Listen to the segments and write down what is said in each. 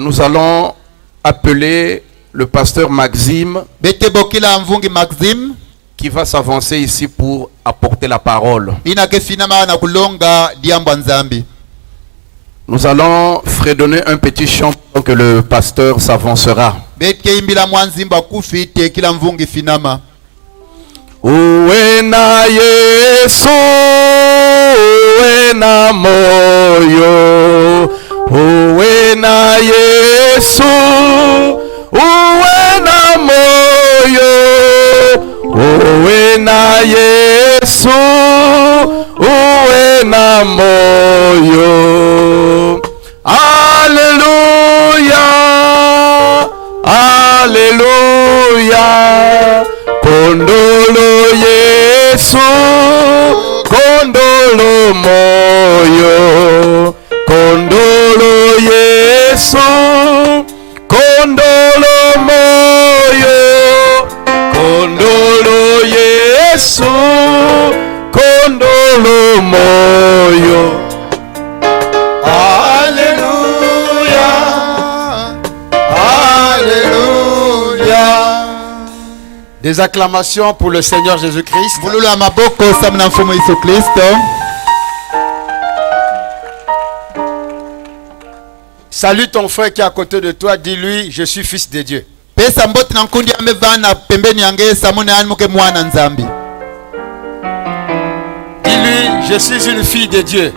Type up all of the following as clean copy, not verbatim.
Nous allons appeler le pasteur Maxime qui va s'avancer ici pour apporter la parole. Nous allons fredonner un petit chant pour que le pasteur s'avancera. Uwena Yesu, uwena moyo, uwena Yesu, uwena moyo, uwena Yesu, uwena moyo. Alléluia, alléluia. Kondolo Yesu, kondolo moyo, kondolo Yesu, kondolo moyo, kondolo Yesu, kondolo moyo. Alléluia, alléluia. Des acclamations pour le Seigneur Jésus-Christ. Salue ton frère qui est à côté de toi, dis-lui, je suis fils de Dieu. Dis-lui, je suis une fille de Dieu.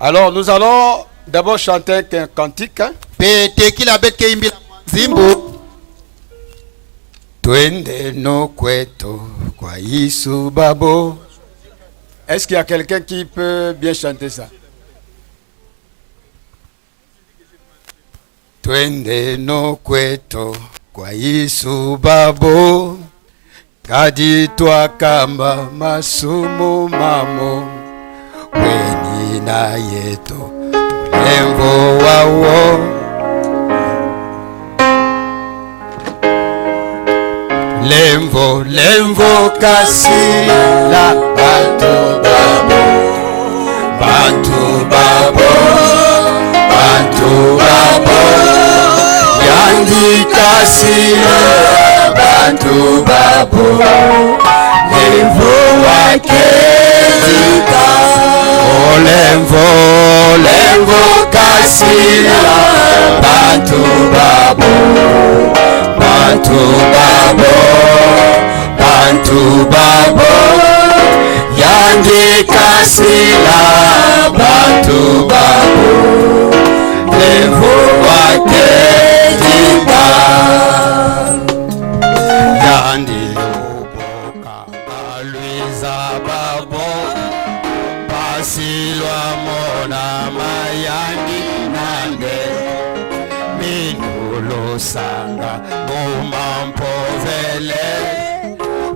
Alors nous allons d'abord chanter un cantique. Twende no kweto kwa Yesu babo. Est-ce qu'il y a quelqu'un qui peut bien chanter ça? Twende no kweto kwa Yesu babo. Kadi twakamba masumu mamo. Weni na yeto lemvo wawo. Lemvo, lemvo kasi la bantu babo. Bantu babo, bantu babo. Yandi kasi la bantu babo. Lemvo wake zika. Oh lemvo, lemvo kasi la bantu babo. Bantu babo, bantu babo, yandi kasila, bantu babo, levo wake jimba, yandi uboka aluiza babo, pasilwa mona mayandi nande, minulo sanga.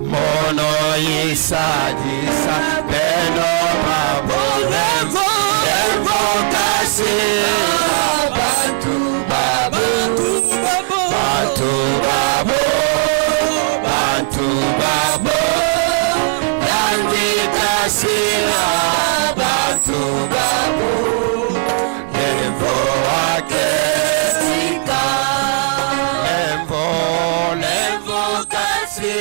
Mono isadisa beno babo levo levo kasi bantu babo bantu babo bantu babo yandi kasi bantu babo levo ake sika levo levo kasi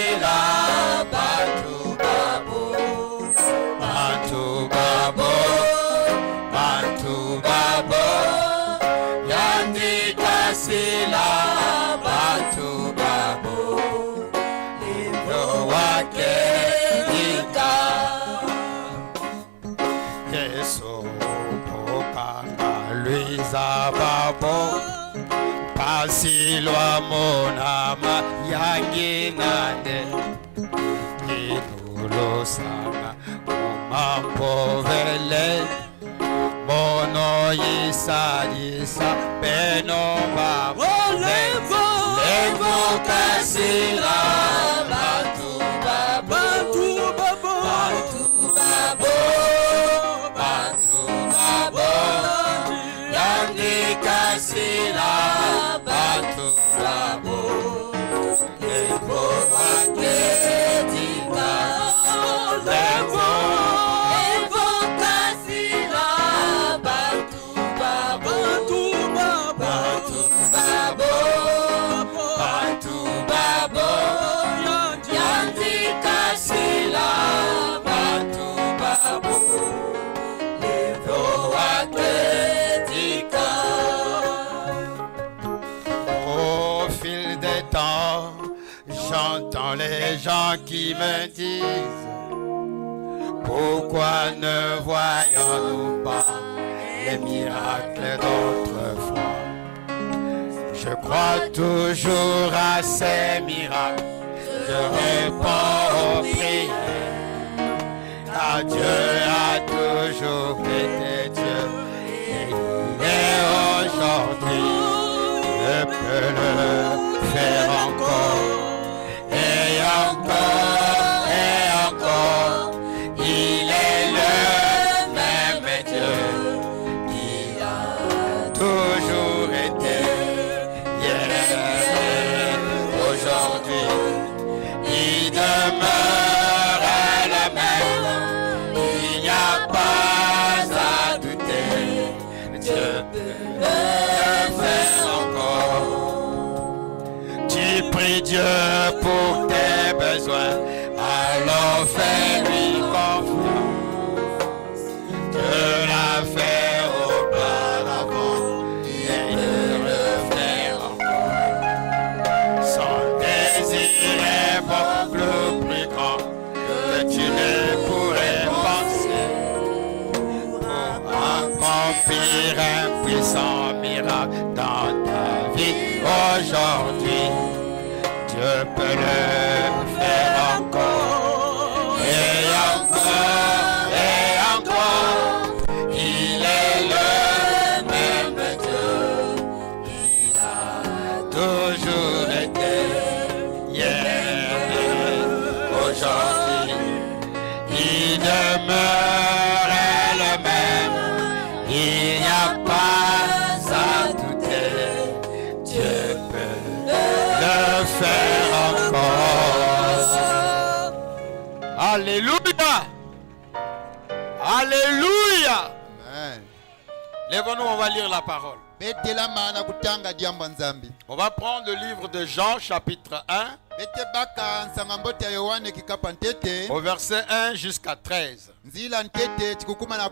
Pasilwa monama yangi nande Kinulo sana umampovele Mono yisa yisa beno babo Levo levo kasila Bantu babo Bantu babo Bantu babo Yangi kasila J'entends les gens qui me disent, pourquoi ne voyons-nous pas les miracles d'autrefois? Je crois toujours à ces miracles, je réponds aux prières, car Dieu a toujours été Dieu, et il est aujourd'hui, je peux le faire encore, et encore, et encore, il est le même Dieu, qui a toujours été, hier, aujourd'hui, il demeure le même, il n'y a pas à douter, Dieu peut le faire encore. Tu pries Dieu pour tes besoins, alors fais-lui confiance. Dieu l'a fait auparavant et il le fait encore. Son désir est beaucoup plus grand que tu ne pourrais penser. Pour accomplir un puissant miracle dans ta vie aujourd'hui, Dieu peut le faire encore et encore et encore. Il est le même Dieu, il a toujours été, hier, aujourd'hui. Il demeure le même, il n'y a pas à douter, Dieu peut le faire encore. Alléluia! Alléluia! Amen. Lève-nous, on va lire la parole. Betela maana kutanga diambo nzambi. On va prendre le livre de Jean, chapitre 1, Bete baka nsangamboti ya Yohane kikapa ntete. au verset 1 jusqu'à 13. Nzila ntete chikukuma na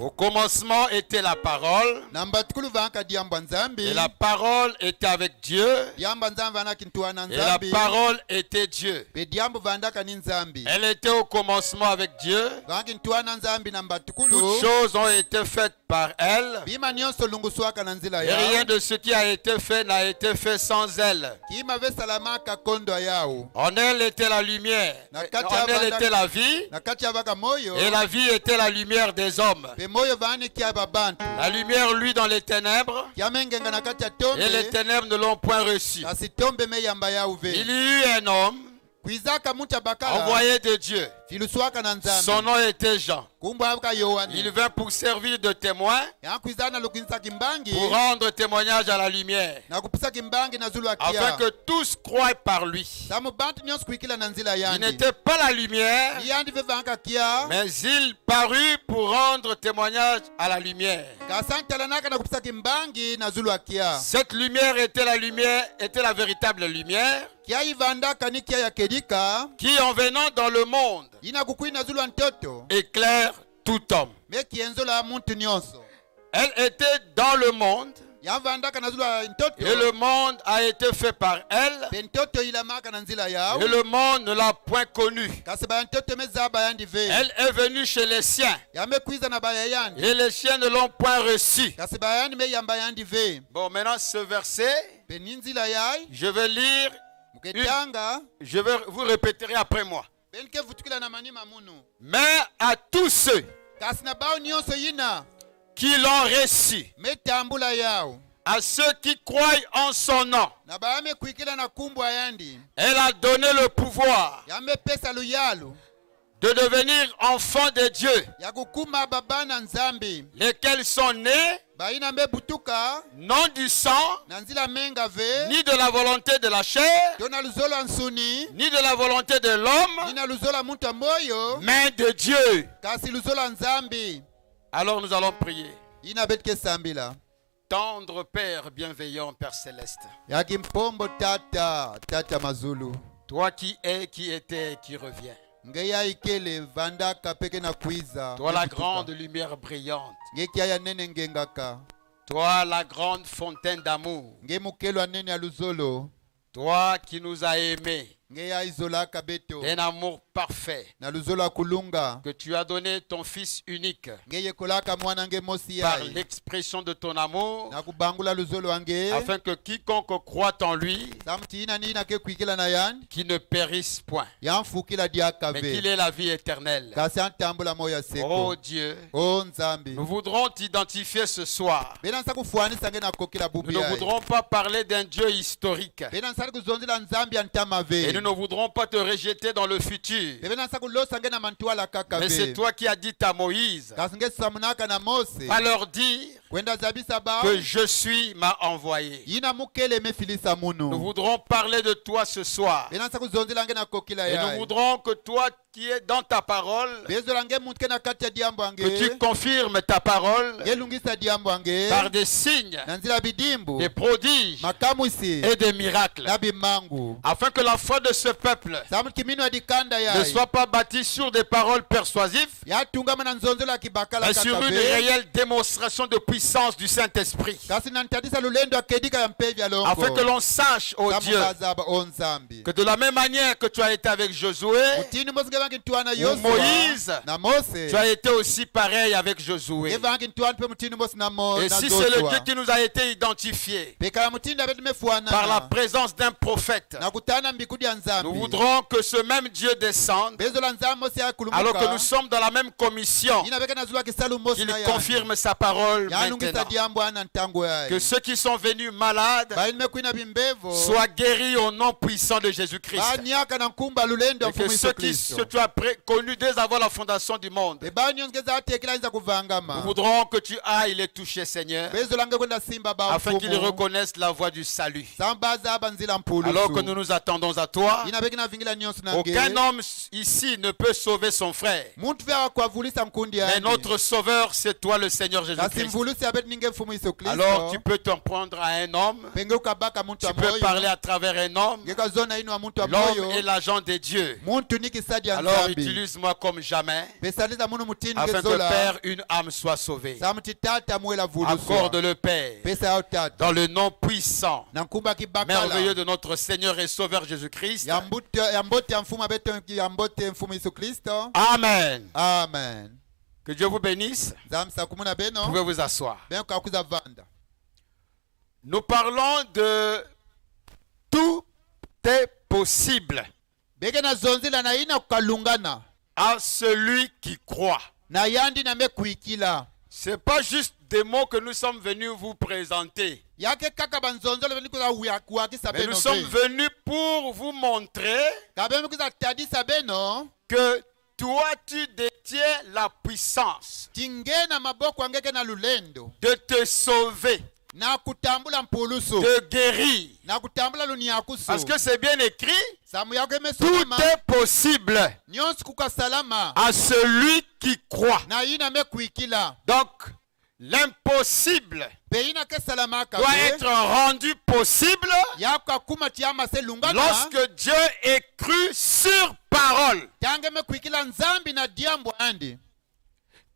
Au commencement était la parole, namba tukulu vanka diambo nzambi. et la parole était avec Dieu, Diambo nzambi vana kintuana et la nzambi. parole était Dieu. Be diambo vandaka ni nzambi. Elle était au commencement avec Dieu. Vanki ntuana nzambi namba tukulu. Toutes choses ont été faites par elle, Bima nyonso lunguswaka na nzila et ya. rien de ce qui a été fait n'a été fait sans elle. Kima ve salamaka kondo yao. En elle était la lumière, en elle était la vie, Na kati ya baka moyo. et la vie était la lumière des hommes. Be moyo vani kia babantu. La lumière, lui, dans les ténèbres, Kia mengenga na kati ya tombe. et les ténèbres ne l'ont point reçu. Kasi tombe me yamba ya uve. Il y eut un homme Kwizaka mucha bakala. envoyé de Dieu. Filuswaka na nzambi. Son nom était Jean. Kumbu abuka Yohane. Il vint pour servir de témoin, Ya kwizana lukinisa kimbangi. pour rendre témoignage à la lumière, Na kupisa kimbangi na zulu akia. afin que tous croient par lui. Samu bantu nyonso kuikila na nzila Il yandi. n'était pas la lumière, Yandi vevanka kia. mais il parut pour rendre témoignage à la lumière. Kasantalanaka na kupisa kimbangi na zulu akia. Cette lumière, était la véritable lumière, Kia ivandaka ni kia ya kedika. qui en venant dans le monde Ina kukui na zulu antoto. éclaire tout homme. Me kienzola muntu nyonso. Elle était dans le monde, Ya vandaka na zulu antoto. et le monde a été fait par elle, Pentoto ilamaka na nzila yao. et le monde ne l'a point connue. Kasi bayantoto mezaba yandi ve. Elle est venue chez les siens, Yame kwiza na baya yandi. et les siens ne l'ont point reçue. Kasi bayani me yamba yandi ve. Bon, maintenant ce verset, Beninzila yai. je vais lire, Muketanga. vous répéterez après moi. Benke vutukila na manima munu. Mais à tous ceux Kasi na bao nyonso yina. qui l'ont reçu, Metambula yao. à ceux qui croient en son nom, Na bayame kuikila na kumbwa yandi. elle a donné le pouvoir Yame pesa luyalu. de devenir enfants de Dieu, Ya kukuma baba na nzambi. lesquels sont nés Baina mbe butuka. non du sang, Na nzila menga ve. ni de la volonté de la chair, Dona luzola nsuni. ni de la volonté de l'homme, Nina luzola muntu moyo. mais de Dieu. Kasi luzola nzambi. Alors nous allons prier. Ina betke sambila. Tendre Père bienveillant, Père céleste, Yaki mpombo tata. Tata mazulu. toi qui es, qui étais, qui reviens, Ngeya ikele vandaka peke na kwiza. toi la grande lumière brillante, Ngekia ya nene ngengaka. toi la grande fontaine d'amour, Nge mukelo nene ya luzolo. Toi qui nous as aimés ngeya izola kabeto d'un amour parfait, na luzola kulunga que tu as donné ton Fils unique ngeye kolaka mwana nge mosi par yaye l'expression de ton amour, na kubangula luzolo wange afin que quiconque croit en lui, samutiina nina ke kwikila na yandi qui ne périsse point, yanfukila mais qu'il dyakave ait la vie éternelle. kasi antambula moyo Oh seko Dieu, o nzambi nous voudrons t'identifier ce soir. bena nsa kufuanisa nge nakokila Nous bubu ne yaye voudrons pas parler d'un Dieu historique. bena nsali kuzonzela nzambi ya Et ntamave nous ne voudrons pas te rejeter dans le futur. bena nsa kulosa nge na mantuala Mais c'est kakave toi qui as dit à Moïse, kasi nge samunaka na mose va leur dire kwenda zabisa bao que je suis m'a envoyé. yina mukele mefilisa Nous munu voudrons parler de toi ce soir. bena nsa kuzonzela nge nakokila Et nous yaye voudrons que toi qui es dans ta parole, bezola nge muntu ke na kati ya diambo que ange tu confirmes ta parole ngelungisa diambo ange par des signes, na nzila bidimbu des prodiges makamwisi et des miracles, na bimangu afin que la foi de ce peuple samu kimino ya dikanda ne yaye soit pas bâtie sur des paroles persuasives, yatungama na nzonzolo ya kibakala mais sur une kakave réelle démonstration de puissance du Saint-Esprit, kasi na ntadisa lulendo akedika ya mpevi alongo afin que l'on sache, ô Dieu, samukazaba o nzambi que de la même manière que tu as été avec Josué, utini mosi ngevangi ntwana ou yosua Moïse, na mose tu as été aussi pareil avec Josué. ngevangi ntwana mpe mutini mosi na Et si c'est le Dieu qui nous a été identifié pekala mutini abetu par la mefuanana présence d'un prophète, na kutana mbikudi ya nous nzambi voudrons que ce même Dieu descende, bezola nzambi mosi alors que nous yakulumuka sommes dans la même commission, yina beke na zulu akisalu mosi qu'il na yandi confirme sa parole yanungisa maintenant. diambo ana ntango Que yaye ceux qui sont venus malades baini mekwina bimbevo soient guéris au nom puissant de Jésus-Christ. baniaka na nkumba lulendo Et ya que mfumu ceux Yesu qui Kristo que tu as connus dès avant la fondation du monde, ebanyongeza atekela ayinza nous kuvangama voudrons que tu ailles les toucher, Seigneur, bezolange kwenda simba ba afin qu'ils mfumu reconnaissent la voie du salut. sambaza aba nzila Alors que nous mpulusu nous attendons à toi, yina beki na vingila nyonso aucun nange homme ici ne peut sauver son frère. muntu vya kwavulisa nkundi Mais yandi notre sauveur, c'est toi le Seigneur kasi Jésus-Christ. mvulusi abeti ninge mfumu Yesu Alors tu Kristo peux t'en prendre à un homme, penge ukabaka muntu tu wa peux moyo parler à travers un homme. ngeka zona ino wa muntu wa L'homme moyo est l'agent de Dieu. muntu ni kisadi ya Alors nzambi utilise-moi comme jamais, pesaliza munu mutini afin que ngezola Père, une âme soit sauvée. samuti tata mwela vuluswa Accorde le Père, pesa yao tata dans le nom puissant, na nkumba merveilleux kibakala de notre Seigneur et Sauveur Jésus-Christ. ya mbote ya mfumu abeto ya mbote mfumu Yesu Kristo Amen. amen Que Dieu vous bénisse. nzambi sakumuna Vous beno pouvez vous asseoir. beno kakuza vanda Nous parlons de tout est possible beke na zonzila na ina kukalungana à celui qui croit. na yandi na mekuikila C'est pas juste des mots que nous sommes venus vous présenter. yake kaka banzonzolo beni kuza kuwakisa Mais beno nous sommes ve venus pour vous montrer kabemi kuza tadisa beno que toi, tu détiens la puissance tinge na maboko angeke na lulendo de te sauver, na kutambula mpulusu de guérir. na kutambula luniakusu Parce que c'est bien écrit, samu yako tout emesolama est possible nyonsi kukasalama à celui qui croit. na yina mekuikila Donc, l'impossible peyina ke salama doit kabe être rendu possible yako akuma tiama se lungana lorsque Dieu est cru sur parole. tange mekuikila nzambi na diambo andi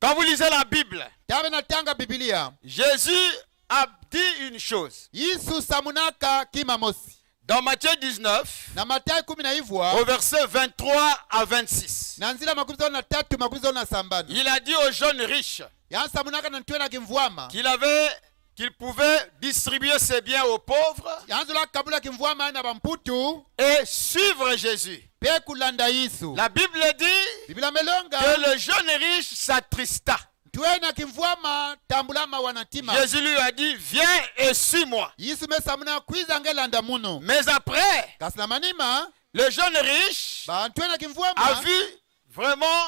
Quand vous lisez la Bible, tabe na tanga bibilia Jésus a dit une chose. yisu samunaka kima mosi Dans Matthieu 19, na Mathayo 10 na ivwa au verset 23 à 26, na nzila makumi zao na tatu makumi zao na sambana il a dit aux jeunes riches yansamunaka na ntwena kimvwama qu'il pouvait distribuer ses biens aux pauvres yanzula kabula kimvwama na bamputu et suivre Jésus. pe kulanda yisu La Bible dit biblia melonga que le jeune riche s'attrista. twena kimvwama tambulama wanatima Jésus lui a dit, viens et suis-moi. yisu mesamuna kwiza ngelanda muno Mais après, kasi na manima le jeune riche bantwena a kimvwama vu vraiment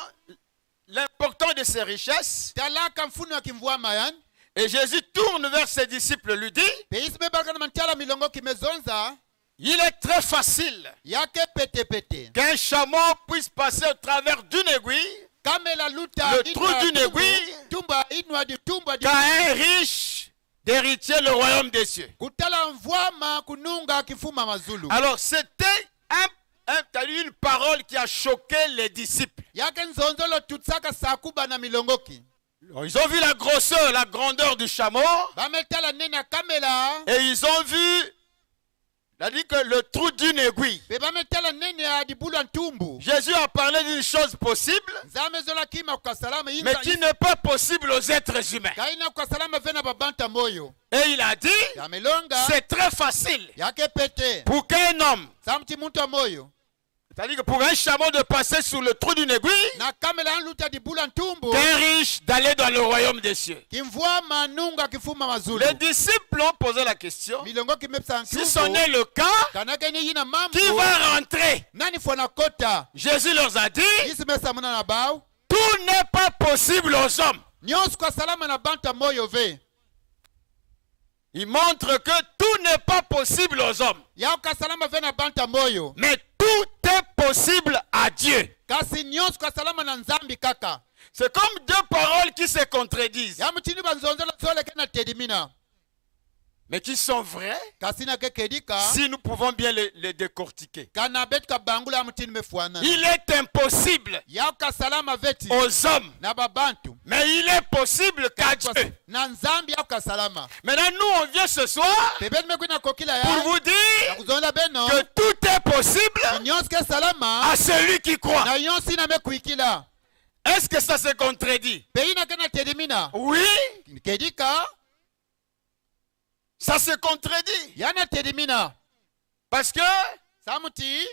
l'importance de ses richesses. talaka mfunu ya kimvwama yani Et Jésus tourne vers ses disciples et lui dit, pe yisu mebalaka na mantala milongo kimezonza il est très facile yake petepete qu'un chameau puisse passer au travers d'une aiguille, kamela luta le trou d'une aiguille, tumba inwa di tumba di qu'à un riche d'héritier le royaume des cieux. kutala mvwama kununga kifuma mazulu Alors c'était t'as lu une parole qui a choqué les disciples. yake nzonzolo tutsaka sakuba na milongoki Ils ont vu la grosseur, la grandeur du chameau, bametala nene ya kamela et ils ont vu C'est-à-dire que le trou d'une aiguille. be bametala nene ya dibulu ya ntumbu Jésus a parlé d'une chose possible, nzambe ezolakima kukasalama mais qui n'est pas possible aux êtres humains. kaina kukasalama ve na babanta moyo Et il a dit, yamelonga c'est très facile yake pete pour qu'un homme, samti muntu ya moyo c'est-à-dire que pour un chameau de passer sous le trou d'une aiguille, na kamela anluta dibulu ya ntumbu qu'un riche d'aller dans le royaume des cieux. kimvua manunga kifuma mazulu Les disciples ont posé la question, milongo kimepesa si ce n'est le cas, kanake ni yina mambo qui va rentrer? nani fona kota Jésus leur a dit, yisi mesa muna na bao tout n'est pas possible aux hommes. nyonso kwa salama na banta moyo ve Il montre que tout n'est pas possible aux hommes. yao kasalama ve na banta moyo Mais tout est possible à Dieu. kasi nyonso kwa salama na nzambi kaka C'est comme deux paroles qui se contredisent, ya mutini banzonzola zoleke na tedimina mais qui sont vraies kasi na kekedika si nous pouvons bien les décortiquer. kana betu kabangula ya mutini mefuana Il est impossible yao kasalama veti aux hommes, na babantu mais il est possible qu'à Dieu. na nzambi yao kasalama Maintenant, nous, on vient ce soir pembeni mekwina kokila pour ya vous dire kuzonda beno que tout est possible nyonso ke salama à celui qui croit. na nyonso ina mekuikila Est-ce que ça se contredit? peina ke na tedimina Oui, kedika ça se contredit. yana tedimina Parce que samuti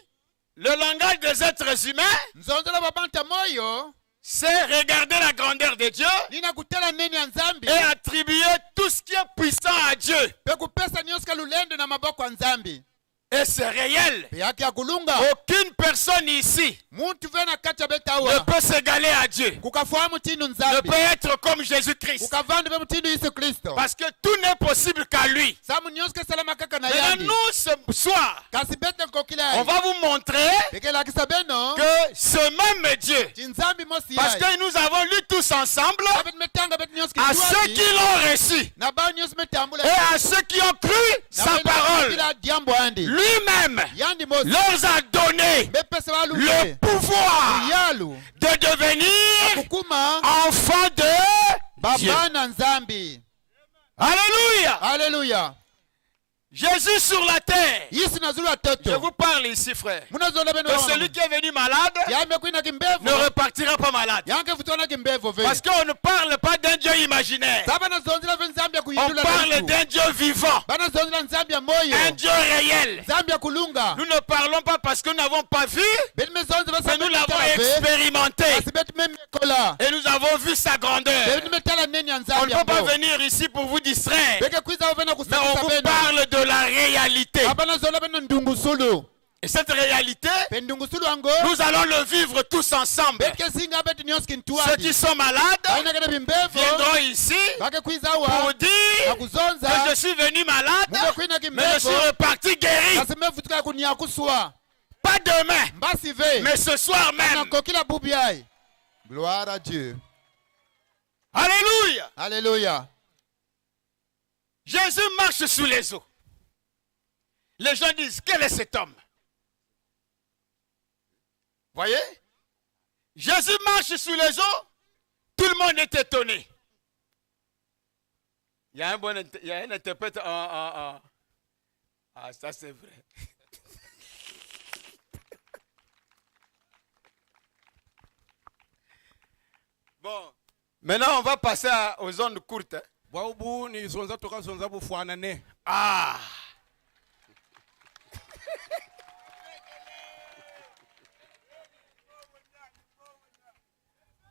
le langage des êtres humains, nzonzola babanta moyo c'est regarder la grandeur de Dieu nina kutela neni ya nzambi et attribuer tout ce qui est puissant à Dieu. pe kupesa nyonso ka lulendo na maboko ya nzambi Et c'est réel. pe yake ya kulunga Aucune personne ici muntu ve na kati ya ne betawa peut s'égaler à Dieu, kukafahamu mutindu ne nzambi peut être comme Jésus-Christ. kukavandu ve mutindu yesu kristo Parce que tout n'est possible qu'à lui. samu nyonso ke salama kaka na Maintenant, yandi nous, ce soir, kasi bete nkokila on yayi va vous montrer pekelakisa beno que ce même Dieu, ti nzambi mosi parce yayi que nous avons lu tous ensemble, abeti metanga beti nyonso à ceux qui l'ont reçu na bao nyonso metambula et à ceux qui ont cru sa parole, kila diambo andi lui-même yandi mosi leur a donné bepesa le balunge pouvoir yalu de devenir kukuma enfants de Dieu. babana nzambi Alléluia. haleluya Jésus sur la terre. yisi nazulu ya Je toto vous parle ici, frère. munazonda beno Que celui qui est venu malade yamekwina ne kimbevo repartira pas malade. yanke futona kimbevo ve Parce qu'on ne parle pas d'un Dieu imaginaire. saba nazonzela ve nzambi ya On kuyindula parle vitu. d'un Dieu vivant. banazonzela nzambi ya moyo Un Dieu réel. nzambi ya kulunga Nous ne parlons pas parce que nous n'avons pas vu, beti mezonze mais nous l'avons expérimenté. kasi beti memekola Et nous avons vu sa grandeur. beti metala neni ya On nzambi ne peut pas yango venir ici pour vous distraire. beke kwiza ove na Mais on kusakisa vous beno parle de la réalité. abanazonda beno ndungusulu Et cette réalité, pe ndungusulu yango nous allons le vivre tous ensemble. beti kesinga beti nyonso Ceux kintuadi qui sont malades ainakene bimbevo viendront ici bake kwiza pour awa dire nakuzonza que je suis venu malade, munge kwina mais je suis kimbevo reparti guéri. kasi mefutika kunia kuswa Pas demain, mbasi ve mais ce soir même. nakokila bubi ai gloire à Dieu Alléluia. alléluia Jésus marche sous les eaux. Les gens disent, quel est cet homme? Voyez? Jésus marche sous les eaux. Tout le monde est étonné. Il y a un interprète Ah, ça c'est vrai. Bon, maintenant on va passer aux zones courtes. Hein. bwaubu ni zonza toka zonza bufanane Ah!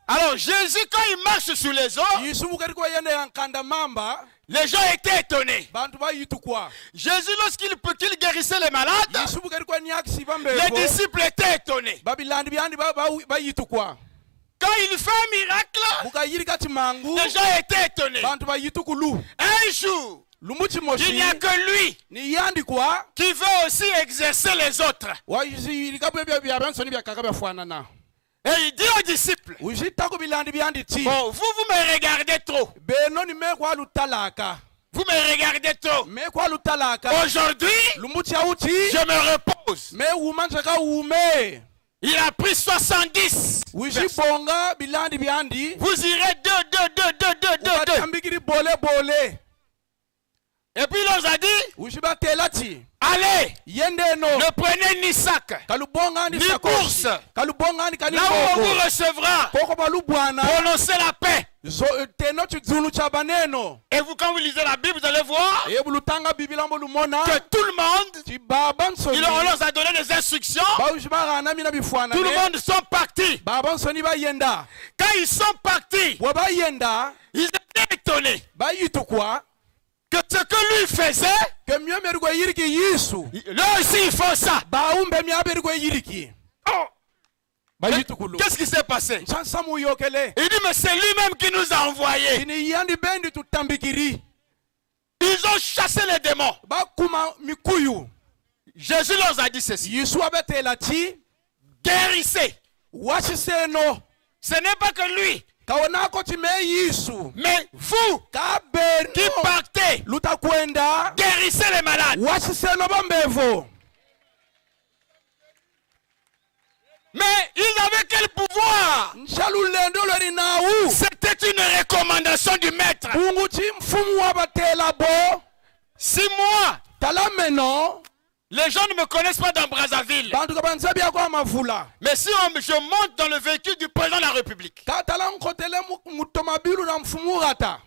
Alors Jésus, quand il marche sur les eaux, yisubu kariko yende yankanda mamba les gens étaient étonnés. bantu bayitukwa Jésus, lorsqu'il guérissait les malades, yisubu kariko nyakisi les bambevo disciples étaient étonnés. babilandi byandi bayitukwa Quand il fait un miracle, bukayiri kati mangu les gens étaient étonnés. bantu bayitukulu Un jour, lumuchi il moshi n'y a que lui ni yandikwa qui veut aussi exercer les autres. wayizirika bwe bya bansoni byakaka byafanana Et il dit aux disciples, ujitako bilandi byanditi bon, vous me regardez trop. beno ni mekwa lutalaka Vous me regardez trop. mekwa lutalaka Aujourd'hui, lumuchi auti je me repose. me umanjaka ume Il a pris 70. ujibonga bilandi byandi Vous irez deux. ukatambikiri bole bole Et puis il leur a dit, ushibatela ati allez, yendeno ne prenez ni sac, kalubongani ni bourse. kalubongani Là où on vous kaniboko recevra, koko balubwana prononcez la paix. teno chizulu cha baneno Et vous, quand vous lisez la Bible, vous allez voir ebulutanga bibilambo lumona que tout le monde, chibaba nsoni on leur a donné des instructions. baushibagana mina bifwana Tout le monde sont partis. baba nsoni bayenda Quand ils sont partis, bwe bayenda ils étaient étonnés bayitukwa que ce que lui faisait, ke myomerigwe yiriki yisu là aussi ils font ça. baumbe myaberigwe yiriki Oh, bayitukulu qu'est-ce qui s'est passé? nsansamu yokele Il dit, mais c'est lui-même qui nous a envoyés. ini yandi bendi tutambikiri Ils ont chassé les démons. bakuma mikuyu Jésus leur a dit ceci. yisu abetela ti Guérissez. washiseno Ce n'est pas que lui, kawonako time yisu mais vous qui kabeno partez, lutakwenda guérissez les malades. washiseno bambevo Mais ils avaient quel pouvoir? nshalulendo lwerinawu C'était une recommandation du maître. bungu ti mfumu wabatela bo 6 mois, talameno les gens ne me connaissent pas dans Brazzaville. bantu kabanza byako amavula Mais si je monte dans le véhicule du président de la République, katala nkotele mutomabilu na mfumu gata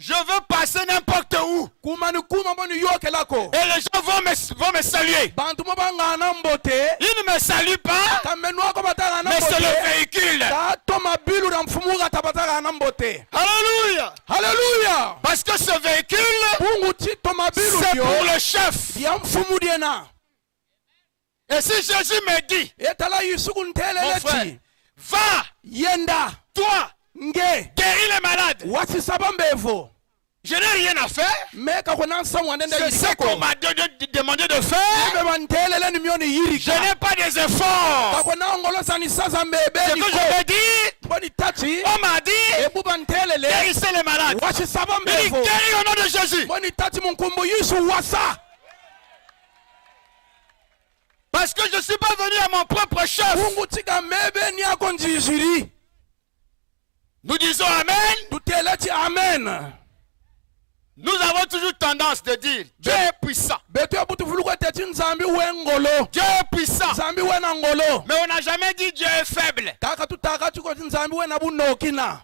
je veux passer n'importe où. kumani kuma mboni yokelako Et les gens vont me saluer. bantu mo bangana mbote Ils ne me saluent pas, kamenu ako batagana mais c'est le mbote véhicule. katomabilu na mfumu gata batagana mbote Alléluia. haleluya Parce que ce véhicule, bungu ti tomabilu c'est dio pour le chef. ya mfumu diena Et si Jésus me dit, etala yisuku mon ntelele frère, ti va, yenda toi, nge guéris les malades. wasisaba mbevo Je n'ai rien à faire. meka kona nsanwa ndenda C'est ce qu'on m'a demandé de faire. ibe bantelele ni myoni Je yirika n'ai pas des efforts. kakona ngolosa ni sasa Ce mbebe que je veux dire, mboni tati on m'a dit, ebu bantelele guérissez les malades. wasisaba Il dit, mbevo guéris au nom de Jésus. mboni tati munkumbu yisu wasa Parce que je ne suis pas venu à mon propre chef. mungu tika mebe ni ako njijiri Nous disons Amen. tutele ti amen Nous avons toujours tendance de dire Dieu est puissant. betu ebutufuluku eteti nzambi wengolo Dieu est puissant. nzambi wena ngolo Mais on n'a jamais dit Dieu est faible. kaka tutaka tuko ti nzambi wena bunoki na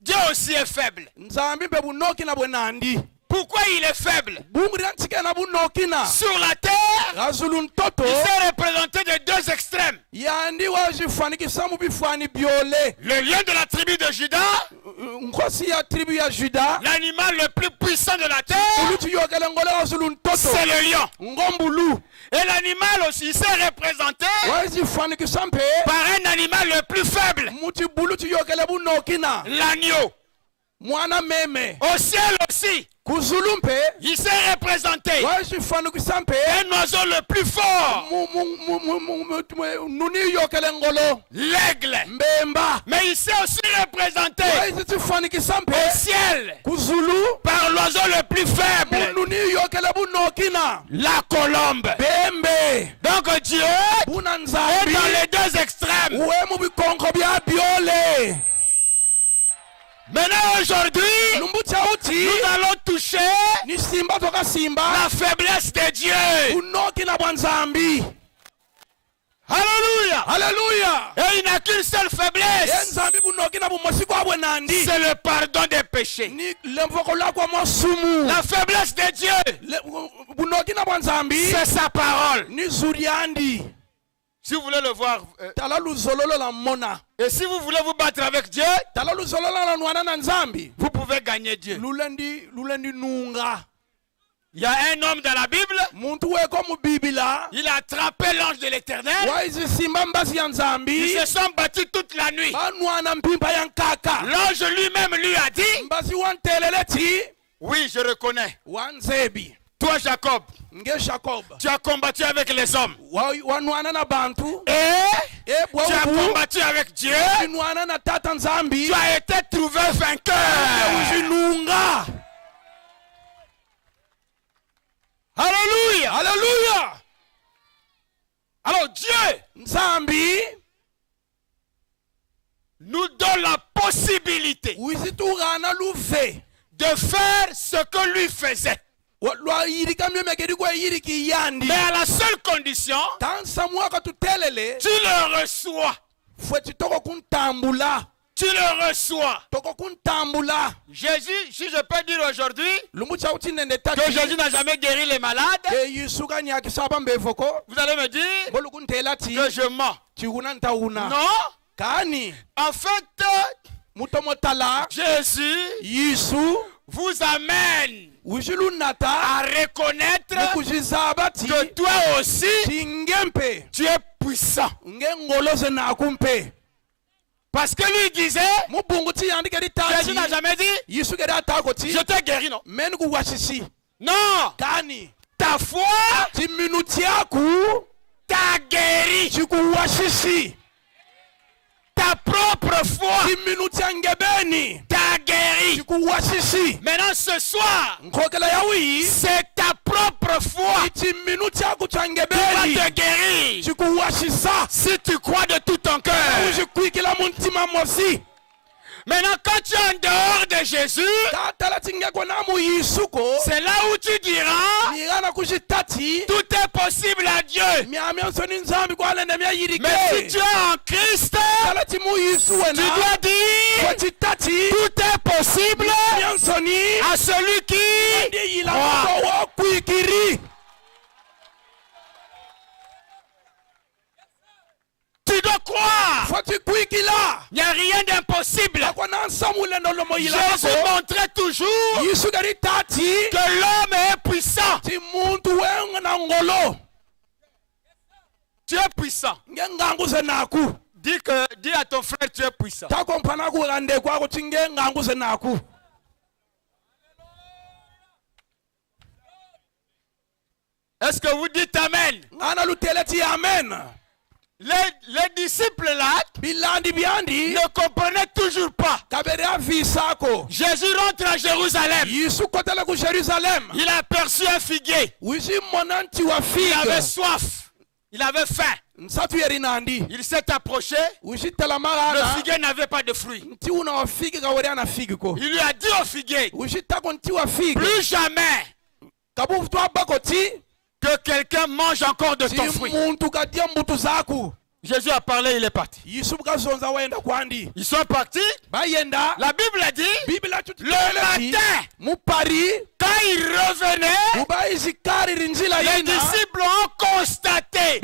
Dieu aussi est faible. nzambi mbe bunoki na bwenandi Pourquoi il est faible? bungu lyantike na bunoki na Sur la terre, gazulu ntoto il s'est représenté de deux extrêmes. yandi wazifanikisa mu bifani byole Le lion de la tribu de Juda, nkosi ya tribu ya juda l'animal le plus puissant de la terre, uluti yokele ngolo gazulu ntoto c'est le lion. ngombulu Et l'animal aussi s'est représenté wazifanikisa mpe par un animal le plus faible, muti bulu ti yokele bunoki na l'agneau. mwana meme Au ciel aussi, kuzulu mpe il s'est représenté wazifanikisa mpe un oiseau le plus fort, nuni yokele ngolo l'aigle. mbemba Mais il s'est aussi représenté wazifanikisa mpe au ciel kuzulu par l'oiseau le plus faible, nuni yokele bunoki na la colombe. bembe Donc Dieu buna est nzambi dans les deux extrêmes. uwe mu bikonko bya byole Maintenant aujourd'hui, lumbu chauti nous allons toucher ni simba toka simba la faiblesse de Dieu. bunoki na bwa nzambi Alléluia. haleluya Et il n'a qu'une seule ye faiblesse, nzambi bunoki na bumosi kwa bwe nandi c'est le pardon des péchés. ni lemvoko lakwa mosumu La faiblesse de Dieu, bunoki na bwa nzambi c'est sa parole. ni zuri andi Si vous voulez le voir, tala luzololo la mona et si vous voulez vous battre avec Dieu, tala luzololo la nwana na nzambi vous pouvez gagner Dieu. lulendi nunga Il y a un homme dans la Bible, muntu weko mu bibila il a attrapé l'ange de l'Éternel. waizi simba mbasi ya Ils nzambi se sont battus toute la nuit. banwana mpimba ya nkaka L'ange lui-même lui a dit, mbasi wantelele ti oui, je reconnais. wanzebi Toi, Jacob, nge jacob tu as combattu avec les hommes. wanwana na bantu Et tu as bwabu combattu avec Dieu. nwana na tata nzambi Tu as été trouvé vainqueur. uzinunga Alléluia. haleluya Alors Dieu nzambi nous donne la possibilité. wisitugana luve de faire ce que lui faisait. Mais à la seule condition, tu le reçois. Tu le reçois. Jésus, si je peux dire aujourd'hui que Jésus n'a jamais guéri les malades, vous allez me dire que je mens. Non. En fait, Jésus vous amène à reconnaître que toi aussi, tu es puissant. Parce que lui disait, Jésus n'a jamais dit, je t'ai guéri, non. Non, ta foi t'a guéri. Ta propre foi t'a guéri. Maintenant ce soir, c'est ta propre foi qui va te guérir. Si tu crois de tout ton cœur. Maintenant, quand tu es en dehors de Jésus, c'est là où tu diras, tout est possible à Dieu. Mais si tu es en Christ, tu dois dire, tout est possible à celui qui croit. Tu dois croire. Il n'y a rien d'impossible. Jésus montrait toujours que l'homme est puissant. Tu es puissant. Dis à ton frère, tu es puissant. Est-ce que vous dites Amen? Les disciples là ne comprenaient toujours pas. Jésus rentre à Jérusalem. Il a aperçu un figuier. Il avait soif. Il avait faim. Il s'est approché. Le figuier n'avait pas de fruits. Il lui a dit au figuier, plus jamais que quelqu'un mange encore de ton fruit. Jésus a parlé, il est parti. Ils sont partis. La Bible a dit, le matin, quand ils revenaient, les disciples ont constaté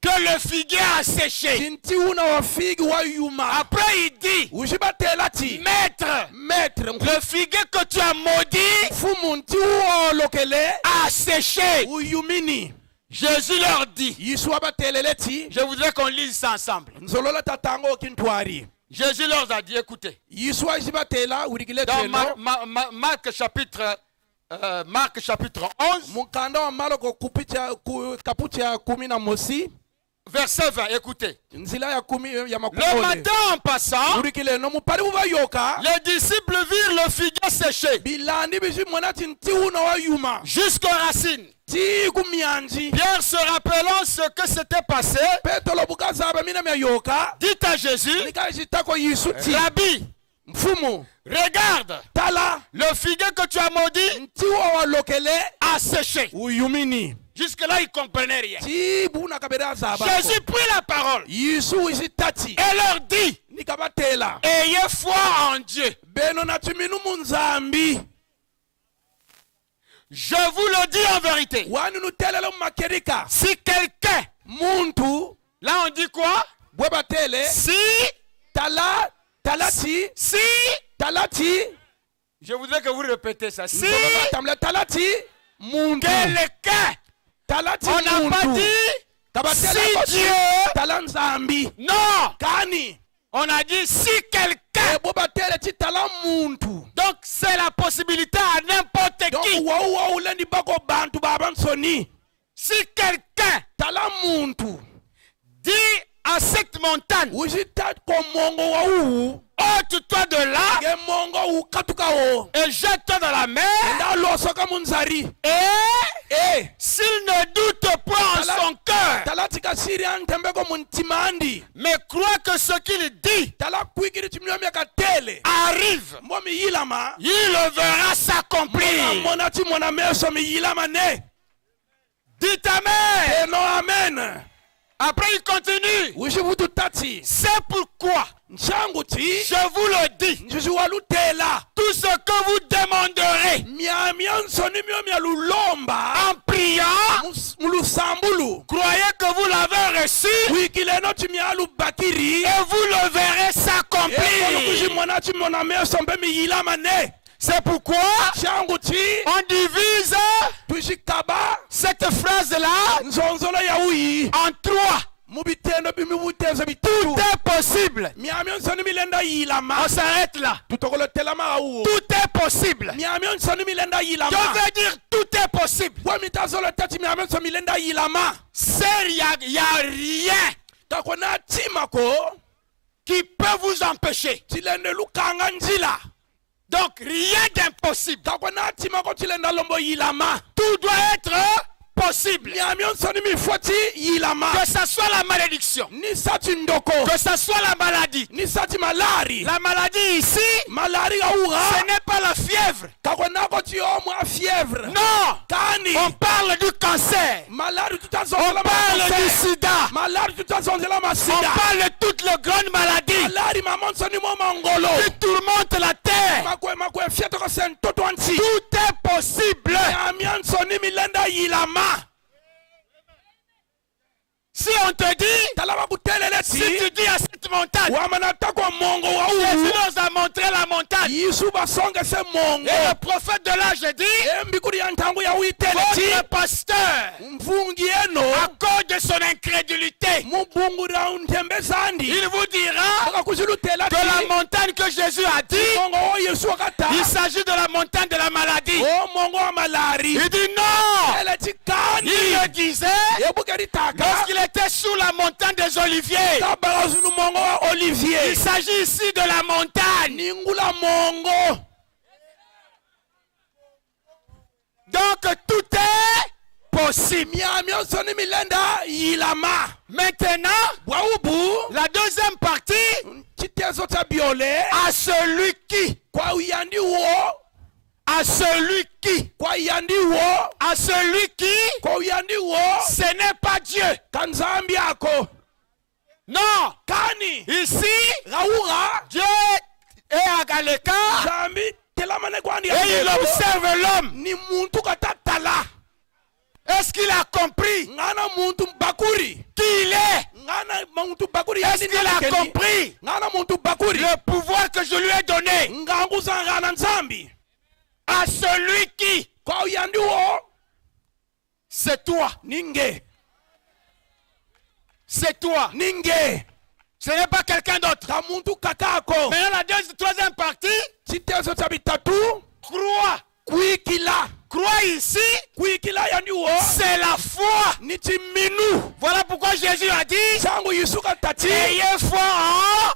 que le figuier a séché. Après il dit, Maître, le figuier que tu as maudit a séché. Jésus leur dit, je voudrais qu'on lise ça ensemble. Jésus leur a dit, écoutez, dans Marc chapitre 11, verset 20, écoutez. Le matin en passant, les disciples virent le figuier séché jusqu'aux racines. Pierre, se rappelant ce que s'était passé, dit à Jésus, Rabbi, regarde, le figuier que tu as maudit a séché. Jusque-là, il ne comprenait rien. Jésus prit la parole et leur dit, ayez foi en Dieu. Je vous le dis en vérité. Si quelqu'un, là on dit quoi? Je voudrais que vous répétez ça. Si quelqu'un, on n'a pas dit si Dieu, non, on a dit si quelqu'un. Donc c'est la possibilité à n'importe qui. Si quelqu'un dit à cette montagne, ôte-toi de là et jette-toi dans la mer, et s'il ne doute pas en son cœur, talatika siri antembeko muntimandi mais croit que ce qu'il dit tala kwikiri chimnyami akatele arrive, mbomi yilama il le verra s'accomplir. mona chimona meso mi yilama ne. Dites amen. Eno amen. Après il continue. Wishivutu tati. C'est pourquoi Nchangu ti. je vous le dis, Njiji walutela. tout ce que vous demanderez Miamiansoni mialulomba. en priant, Mulusambulu. croyez que vous l'avez reçu Wikileno chimialu bakiri. et vous le verrez s'accomplir. Mona chimona meso mbe mi yilama ne. C'est pourquoi Nchangu ti. on divise Tushikaba. cette phrase-là Nzonzolo ya uyi. en trois. Mubitendo bimibutezo Tout bitatu. est possible. Miamiansoni milenda yilama. On s'arrête là. Tutokolo mauo. Tout est possible. Miamiansoni milenda yilama. Je veux dire tout est possible. Wamitazolo tati miamianso milenda yilama. Il n'y a rien Kakona timako. qui peut vous empêcher. Tilende lukanga njila. Donc rien d'impossible. Kakona timako tilenda lombo yilama. Tout doit être possible. Miamiansoni mifoti yilama. Que ce soit la malédiction, Ni sati ndoko. que ce soit la maladie. Ni sati malari. La maladie ici, Malari ce auga. n'est pas la fièvre. Kakona koti omu a fièvre. Non. Kani. On parle du cancer. Malari On tutazonzela parle du sida. Malari tutazonzela On masida. parle de toutes les grandes maladies Malari mamonsoni mo mangolo. qui tourmentent la terre. Makwe fiato ko sentoto anti. Tout est possible. Miamiansoni milenda yilama. Si on te dit, Talaba kutelele si ti. tu dis à cette montagne, Wamanata kwa mongo wa Jésus uu. nous a montré la montagne. Yisu basonge se mongo. Et le prophète de l'âge dit, Mbikuri ya ntangu ya uitele ti. votre pasteur, Mfungi eno. à cause de son incrédulité, Mubungura untembezandi. il vous dira Akakusilutela que ti. la montagne que Jésus a dit, Mongo wa Yesu akata. il s'agit de la montagne de la maladie. O mongo wa malari. Il dit non. Ele ti kani. Il le disait Ebukeri taka. lorsqu'il était sous la montagne des Oliviers. Tabala zulu mongo wa Olivier. Il s'agit ici de la montagne. Ningula mongo. Donc tout est possible. Miamiansoni milenda yilama. Maintenant, Waubu. la deuxième partie, Chitezo cha biole. à celui qui, Kwa uyandi wo. à celui qui, Kwa uyandi wo. à celui qui, Kwa uyandi wo. ce n'est pas Dieu. Kanzambi ako. Non. Kani. Ici, Raoura. Dieu est à Galeka Zambi. Telamane kwandi et il observe l'homme. Ni muntu katatala. Est-ce qu'il a compris Ngana muntu bakuri. qui il est? Ngana muntu bakuri. Est-ce qu'il a compris Ngana muntu bakuri. le pouvoir que je lui ai donné Ngangu zangana nzambi. à celui qui, Kwa uyandi wo. c'est toi, Ninge. c'est toi. Ninge. Ce n'est pas quelqu'un d'autre. Kamuntu kakako. Maintenant, la troisième partie, Chitezo cha bitatu. crois. Kuikila. Crois ici, Kuikila yandi wo. c'est la foi. Ni chiminu. Voilà pourquoi Jésus a dit, Changu yisuka tati. ayez foi en...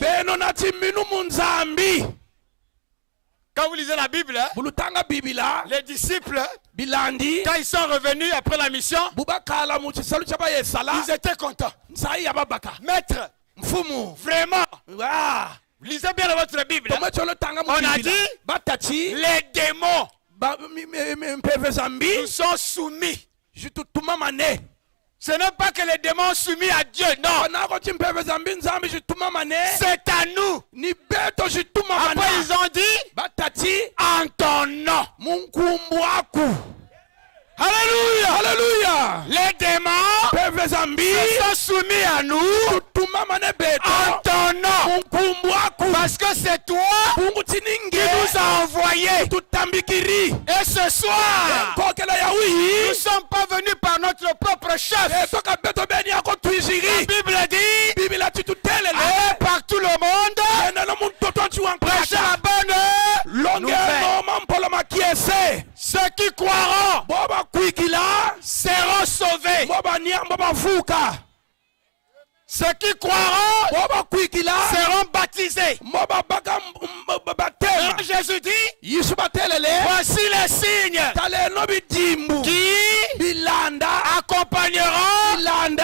Beno na chiminu munzambi. Quand vous lisez la Bible, hein, Bulutanga bibila. les disciples, Bilandi. quand ils sont revenus après la mission, Bubakala mu chisalu chaba yesala. ils étaient contents. Nsai yababaka. Maître, Mfumu. vraiment, Ah. lisez bien votre Bible. Hein. Tomacholo tanga mu On a bibila. dit, Batati. les démons Mpeve zambi. nous sont soumis. Jitutuma mane. Ce n'est pas que les démons sont soumis à Dieu, non. Konako chimpeve zambi nzambi jituma mane. C'est à nous. Ni beto jituma Après, mane. ils ont dit, Batati. en ton nom. Munkumbu aku. Alléluia. Alléluia. Les démons Peve zambi. sont soumis à nous Jituma mane beto. en ton nom. Munkumbu aku. Parce que c'est toi Mungu qui tininge. nous a envoyés. Tutambikiri. Et ce soir, Kokela ya nous wi. ne sommes pas venus par notre propre chef. Toka beto beni yako La tuishiri. Bible dit, Biblia tututelele. allez par tout le monde, Ena no muntu tonchi prêchez la wankasha. bonne Longe nouvelle. no mampolo makiese. Ceux qui croiront Boba kuikila. seront sauvés. Boba niamba bavuka. Ceux qui croiront Boba kuikila. seront baptisés. Boba baka batema. Et Jésus dit, Yisu batelele. voici les signes Tale no bidimbu. qui accompagneront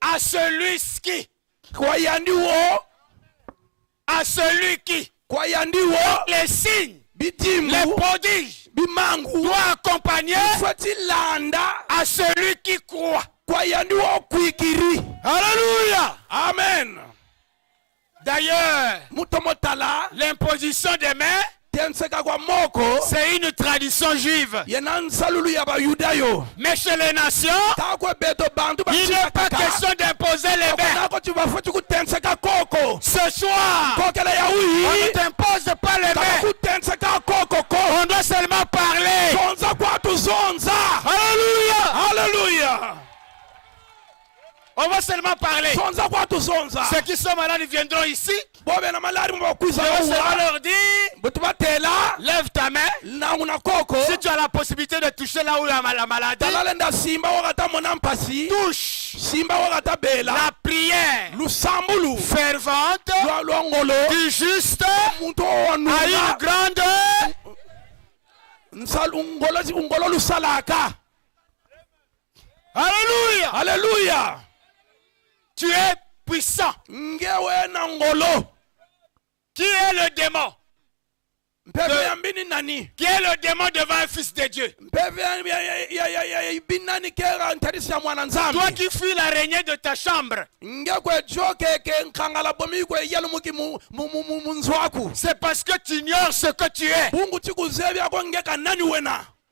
à celui qui, à celui qui, les signes, les prodiges, doit accompagner à celui qui croit. Alléluia. Amen. D'ailleurs, l'imposition des mains, c'est une tradition juive. Mais chez les nations, il n'est pas question d'imposer les mains. Ce soir, on ne t'impose pas les mains. On doit seulement parler. Alléluia. Alléluia. On va seulement parler. Ceux qui sont malades viendront ici. Je vais seulement leur dire, lève ta main. Si tu as la possibilité de toucher là où il y a la maladie, touche. La prière fervente du juste a une grande. Alléluia. Alléluia. Tu es puissant. Qui est le démon? Qui est le démon devant un fils de Dieu? Toi qui fuis l'araignée de ta chambre. C'est parce que tu ignores ce que tu es.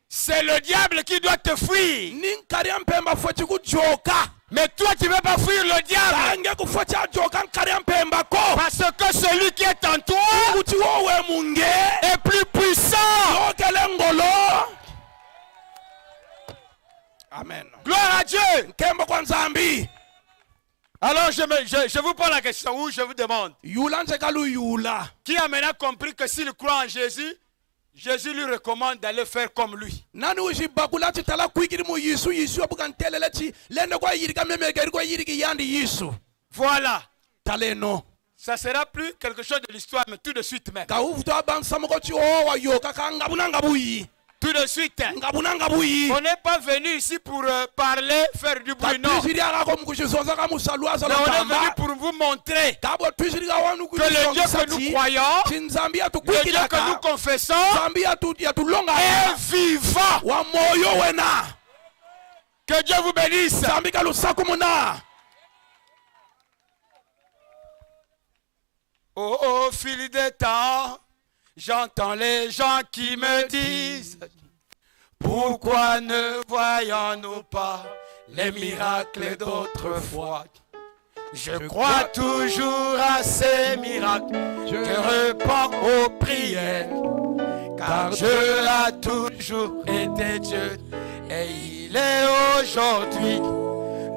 C'est le diable qui doit te fuir. Mais toi tu ne veux pas fuir le diable. Parce que celui qui est en toi est plus puissant. Amen. Gloire à Dieu. Alors je vous pose la question, ou je vous demande. Qui a maintenant compris que s'il croit en Jésus, Jésus lui recommande d'aller faire comme lui? Voilà. Ça sera plus quelque chose de l'histoire, mais tout de suite même. Tout de suite. On n'est pas venu ici pour parler, faire du bruit, non. Mais on est venu pour vous montrer que le Dieu que nous croyons, le Dieu que nous confessons, est vivant. Que Dieu vous bénisse. Au fil des temps, j'entends les gens qui me disent: pourquoi ne voyons-nous pas les miracles d'autrefois? Je crois toujours à ces miracles, je réponds aux prières, car Dieu a toujours été Dieu et il est aujourd'hui.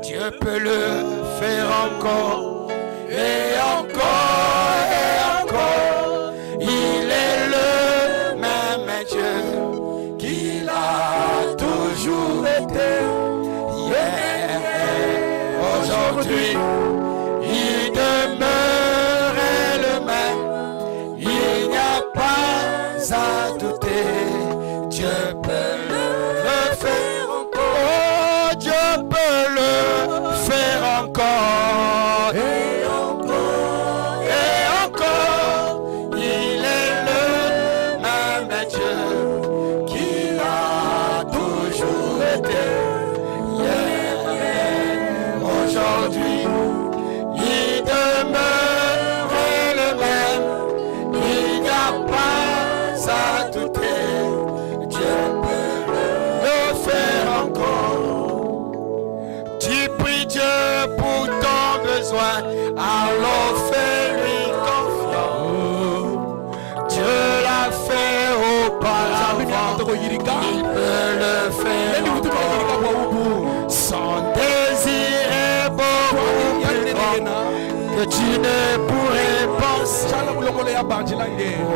Dieu peut le faire encore et encore et encore. Il est le même Dieu qu'il a toujours été hier et aujourd'hui. Il demeurait le même, il n'y a pas à douter. Dieu peut le faire encore. Oh, Dieu peut le faire encore. Et encore, et encore. Il est le même Dieu qu'il a toujours été hier et aujourd'hui. Il demeurait le même, il n'y a pas à douter. Dieu peut le faire encore. Tu pries Dieu pour ton besoin, alors fais-lui confiance. Dieu l'a fait auparavant, il peut le faire encore. Son désir est beaucoup plus grand que tu ne pourrais penser.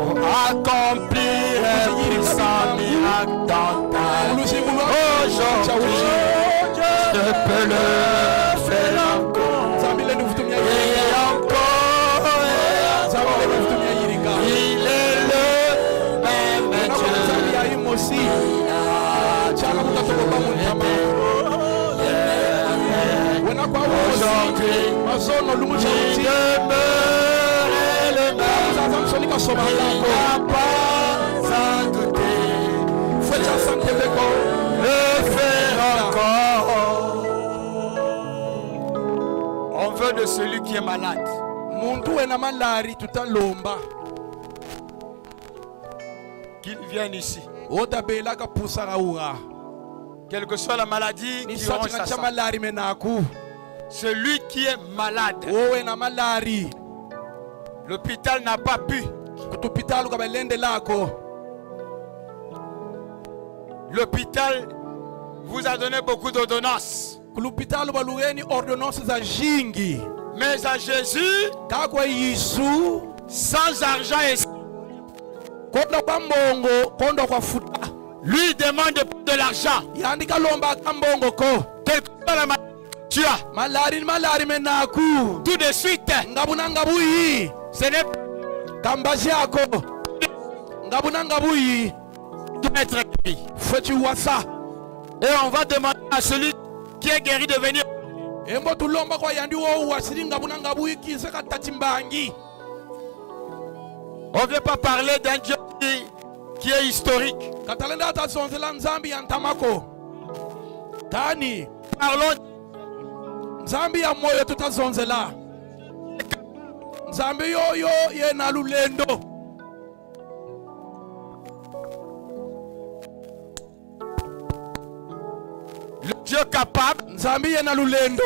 Pour accomplir un puissant miracle dans ta vie aujourd'hui, je peux le faire encore et encore et encore. Il est le même Dieu. Il a toujours été. zono lumusha uti demeurer le même, zaza msonika soma il lako n'y a pas à douter, fwecha sante beko le faire encore. On veut de celui qui est malade. muntu wena malari tutalomba Qu'il vienne ici. otabela kapusa kaura Quelle que soit la maladie ni qui ronge satika sa cha santé. malari menaku Celui qui est malade, wena malari l'hôpital n'a pas pu. kutupitalu kabelende lako L'hôpital vous a donné beaucoup d'ordonnances. kulupitalu balugeni ordonnance za jingi Mais à Jésus, kakwa yisu sans argent et kondo kwa mbongo kondo kwa futa lui demande de l'argent. yandika lomba ka mbongo ko Quelle que soit la maladie, tu as. malari ni malari menaku Tout de suite, ngabuna ngabuyi ce n'est kambazi yako ngabuna ngabuyi pas être guéri. fwechi wasa Et on va demander à celui qui est guéri de venir. embo tulomba kwa yandi wo wasiri ngabuna ngabuyi kise katati mbangi On ne vient pas parler d'un Dieu qui est historique. katalenda atazonzela nzambi ya ntamako tani Parlons nzambi ya moyo tutazonzela nzambi yoyo yena lulendo le Dieu capable nzambi yena lulendo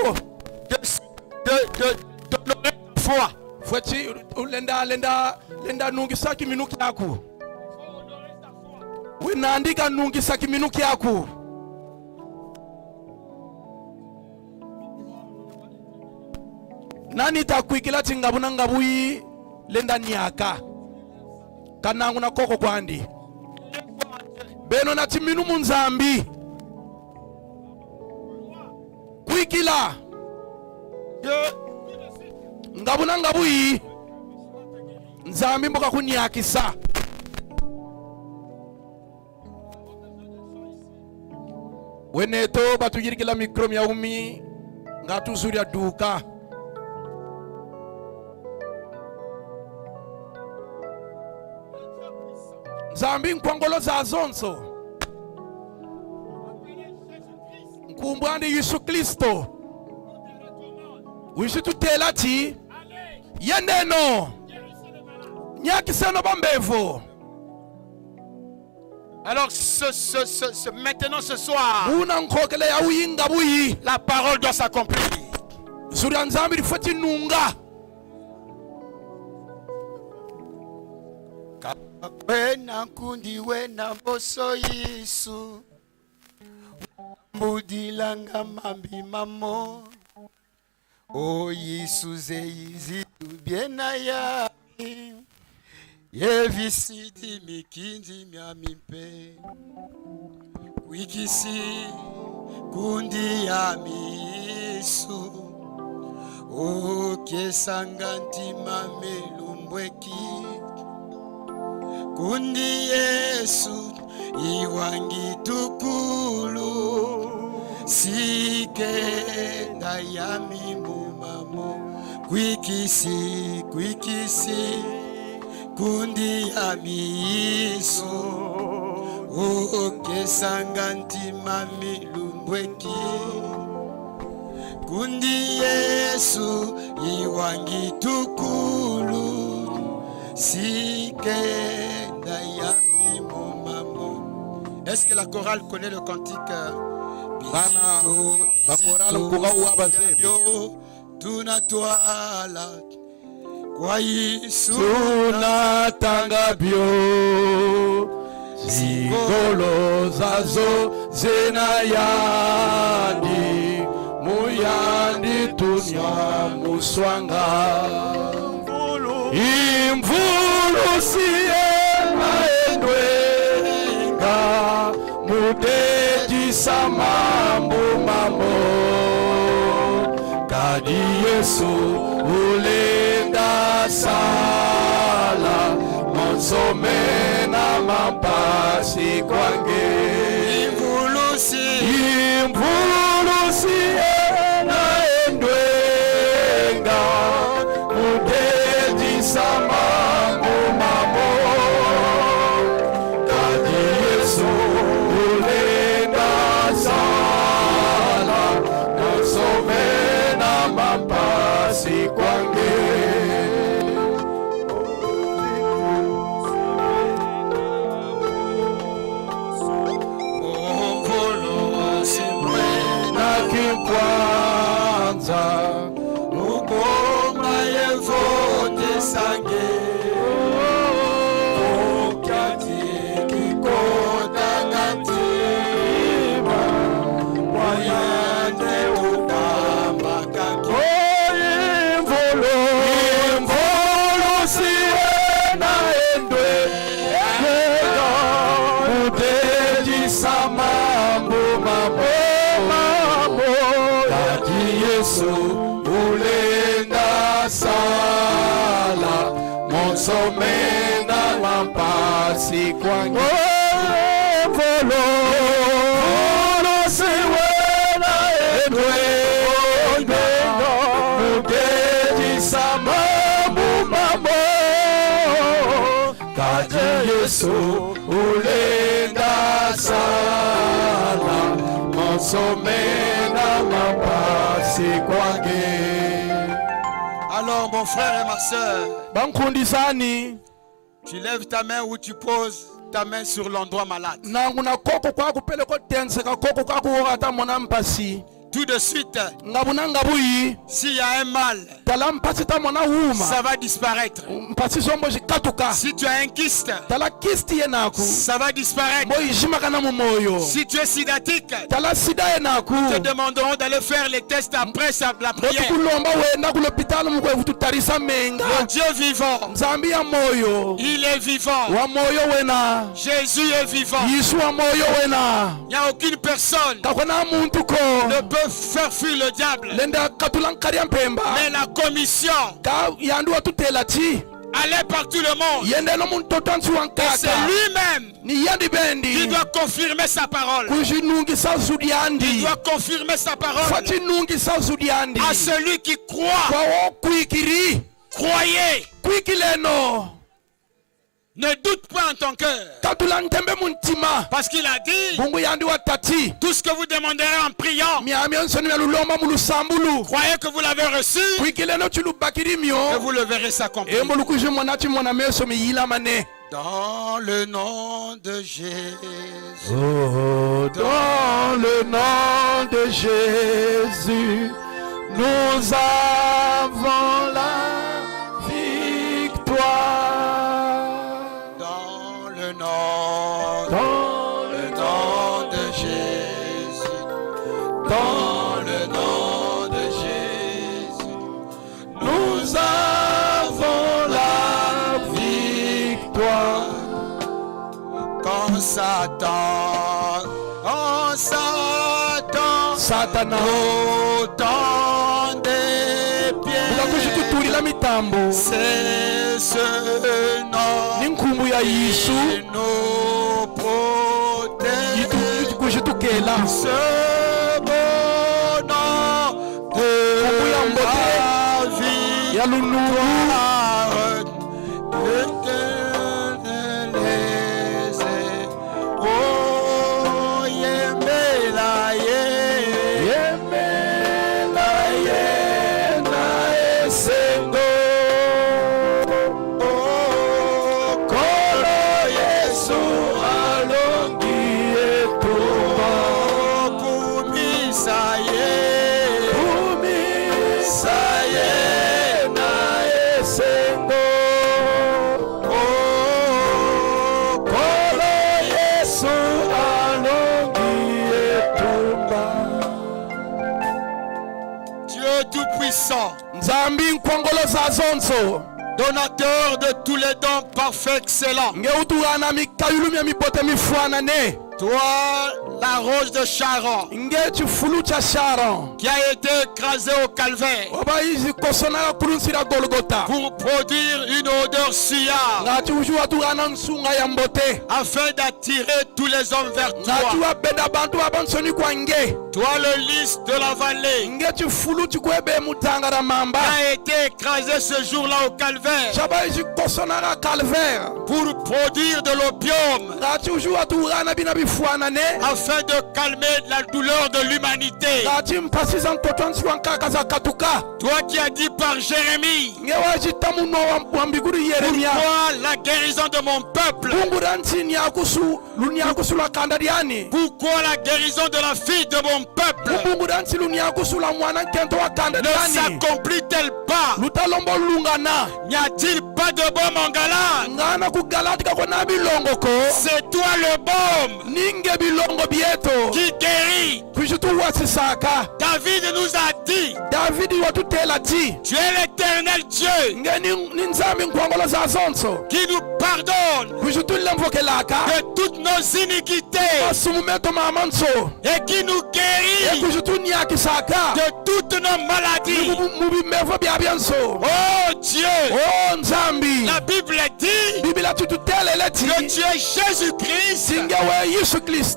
d'honorer la foi. fwechi lenda nungisa kiminuki yaku winaandika nungisa kiminuki yaku nani takwikila tingabuna ngabuyi lenda nyaka kanangu na koko kwandi beno na timinu munzambi kwikila ngabuna ngabuyi nzambi mboka kunyakisa weneto batugirikila mikro myaumi ngatuzurya duka nzambi nkwangolo za zonso nkumbwandi Yesu Kristo wishi tutela ti yeneno nyakiseno bambevo. Alors maintenant ce soir, Una nkokele ya uyinga buyi la parole doit s'accomplir. zuri nzambi rifati nunga Wena nkundi wena mboso Yesu Mbudilanga mambi mamo O Yesu zeizi tubiena ya Yevisidi mikindi miamimpe Wikisi kundi ya misu O kesanganti mamelumbweki Kundi Yesu iwangi tukulu Sikenda ya mimumamo Kwikisi Kundi ya miisu Okesanga ntima milumbweki Kundi Yesu iwangi tukulu Sikenda ya mimumamo. Est-ce que la chorale connaît le cantique? Bana bakorala kuga uabazebi tunatwala kwa Yesu tunatanga bio zingolo zazo zena yandi muyandi tunya muswanga imvulu siye maendwenga mudeji samambu mamo kadi Yesu ulenda sala monsomena mapasi kwange imvulusi naendwenga kwanza Ukoma yevote sange Okyati kikota ngatima Wayande ukamba kaki Imvolo siena endwe Ega Mudeji samambu mambo Kati Yesu ulenda sala Monsomena mampasi kwangi Volo siwena endwe Mudeji samambu mambo Kati Yesu ulenda sala Monsomena mampasi kwangi. Alors mon frère et ma soeur, bankundisani tu lèves ta main ou tu poses ta main sur l'endroit malade. nangu na koko kwaku pele kotenseka koko kwaku wokata mona mpasi Tout de suite, ngabuna ngabuyi s'il y a un mal, tala mpasi ta mona huma ça va disparaître. mpasi sombo jikatuka Si tu as un kyste, tala kisti yenaku ça va disparaître. moyi jimakana mu moyo Si tu es sidatique, tala sida yenaku te demanderont d'aller faire les tests après la prière. kulomba wenda ku lopitalo mukwevu tutarisa menga Le Dieu vivant, nzambi ya moyo il est vivant. wa moyo wena Jésus est vivant. yisu wa moyo wena Il n'y a aucune personne kakona muntu ko ne peut faire fuir le diable. lenda katulankari ya mpemba Mais la commission ka yanduwa tutela ti allait par tout le monde. yende no muntu totansi Et wankaka c'est lui-même ni yandi bendi qui doit confirmer sa parole. kujinungisa Il zudiandi doit confirmer sa parole fatinungisa zudiandi à celui qui croit. kwawo kwikiri Croyez. kwikileno Ne doute pas en ton cœur. katula ntembe muntima Parce qu'il a dit, bungu yandi wa tati tout ce que vous demanderez en priant, miami onsoni ya lulomba mulusambulu croyez que vous l'avez reçu kwikileno chilubakiri et mio vous le verrez s'accomplir. embolu kujimona chimona meso miyilamane Dans le nom de Jésus. Oh, dans le nom de Jésus, nous avons la victoire. Dans le Dans nom de Jésus. dans le nom de Jésus, nous avons la victoire. Quand Satan, Satana, autant des pieds, tulila mitambo c'est ce nom ni nkumbu ya Yesu qui nous protège. kujitukela Ce beau nom de la vie. ya lunungu nzambi nkwongolo za zonso donateur de tous les dons parfaits excellents. ngeutughana mikayulu mya mibote mifwanane Toi, la roche de Sharon, nge chifulu cha Sharon qui a été écrasée au calvaire oba izi kosonaka kulunsila Golgota pour produire une odeur suave, ngati ujuwa tughana nsunga ya mbote afin d'attirer tous les hommes vers ngati toi. wabeda bantu abansoni kwa nge Toi, le lys de la vallée, nge chifulu chikwebe mutanga la mamba qui a été écrasé ce jour-là au calvaire chaba izi kosonaka calvaire pour produire de l'opium, ngati ujuwa tughana bina bifwanane afin afin de calmer la douleur de l'humanité. Toi qui as dit par Jérémie, pourquoi la guérison de mon peuple? Pourquoi la guérison de la fille de mon peuple ne s'accomplit-elle pas? N'y a-t-il pas de baume en Galate? C'est toi le baume qui guérit. David nous a dit, tu es l'éternel Dieu qui nous pardonne de toutes nos iniquités et qui nous guérit de toutes nos maladies. Oh Dieu, la Bible dit que tu es Jésus-Christ,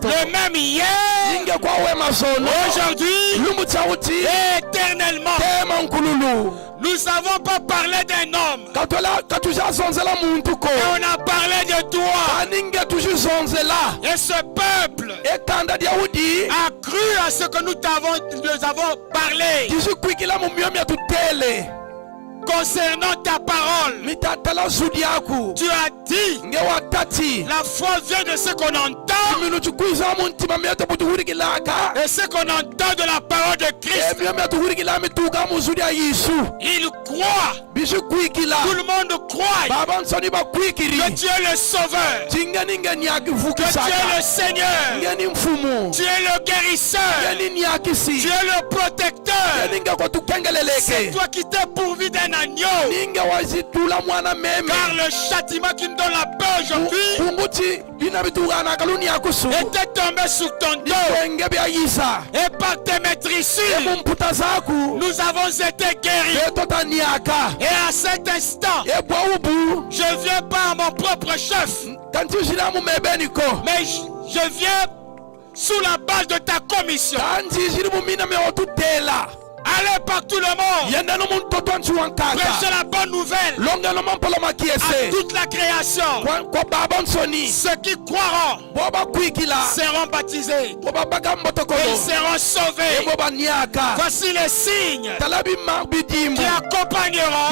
le même hier, aujourd'hui et éternellement. Nous n'avons pas parlé d'un homme, et on a parlé de toi. Et ce peuple a cru à ce que nous avons parlé concernant ta parole. Tu as dit, la foi vient de ce qu'on entend, et ce qu'on entend de la parole de Christ. Il croit, tout le monde croit que tu es le sauveur, que tu es le Seigneur, tu es le guérisseur, tu es le protecteur. C'est toi qui t'es pourvu d'un agneau, car le châtiment qui nous donne la paix aujourd'hui était tombé sur ton dos, et par tes maîtrisures nous avons été guéris. Et à cet instant, je viens pas à mon propre chef, mais je viens sous la base de ta commission. Allez par tout le monde, prêchez la bonne nouvelle à toute la création. Ceux qui croiront seront baptisés, ils seront sauvés. Voici les signes qui accompagneront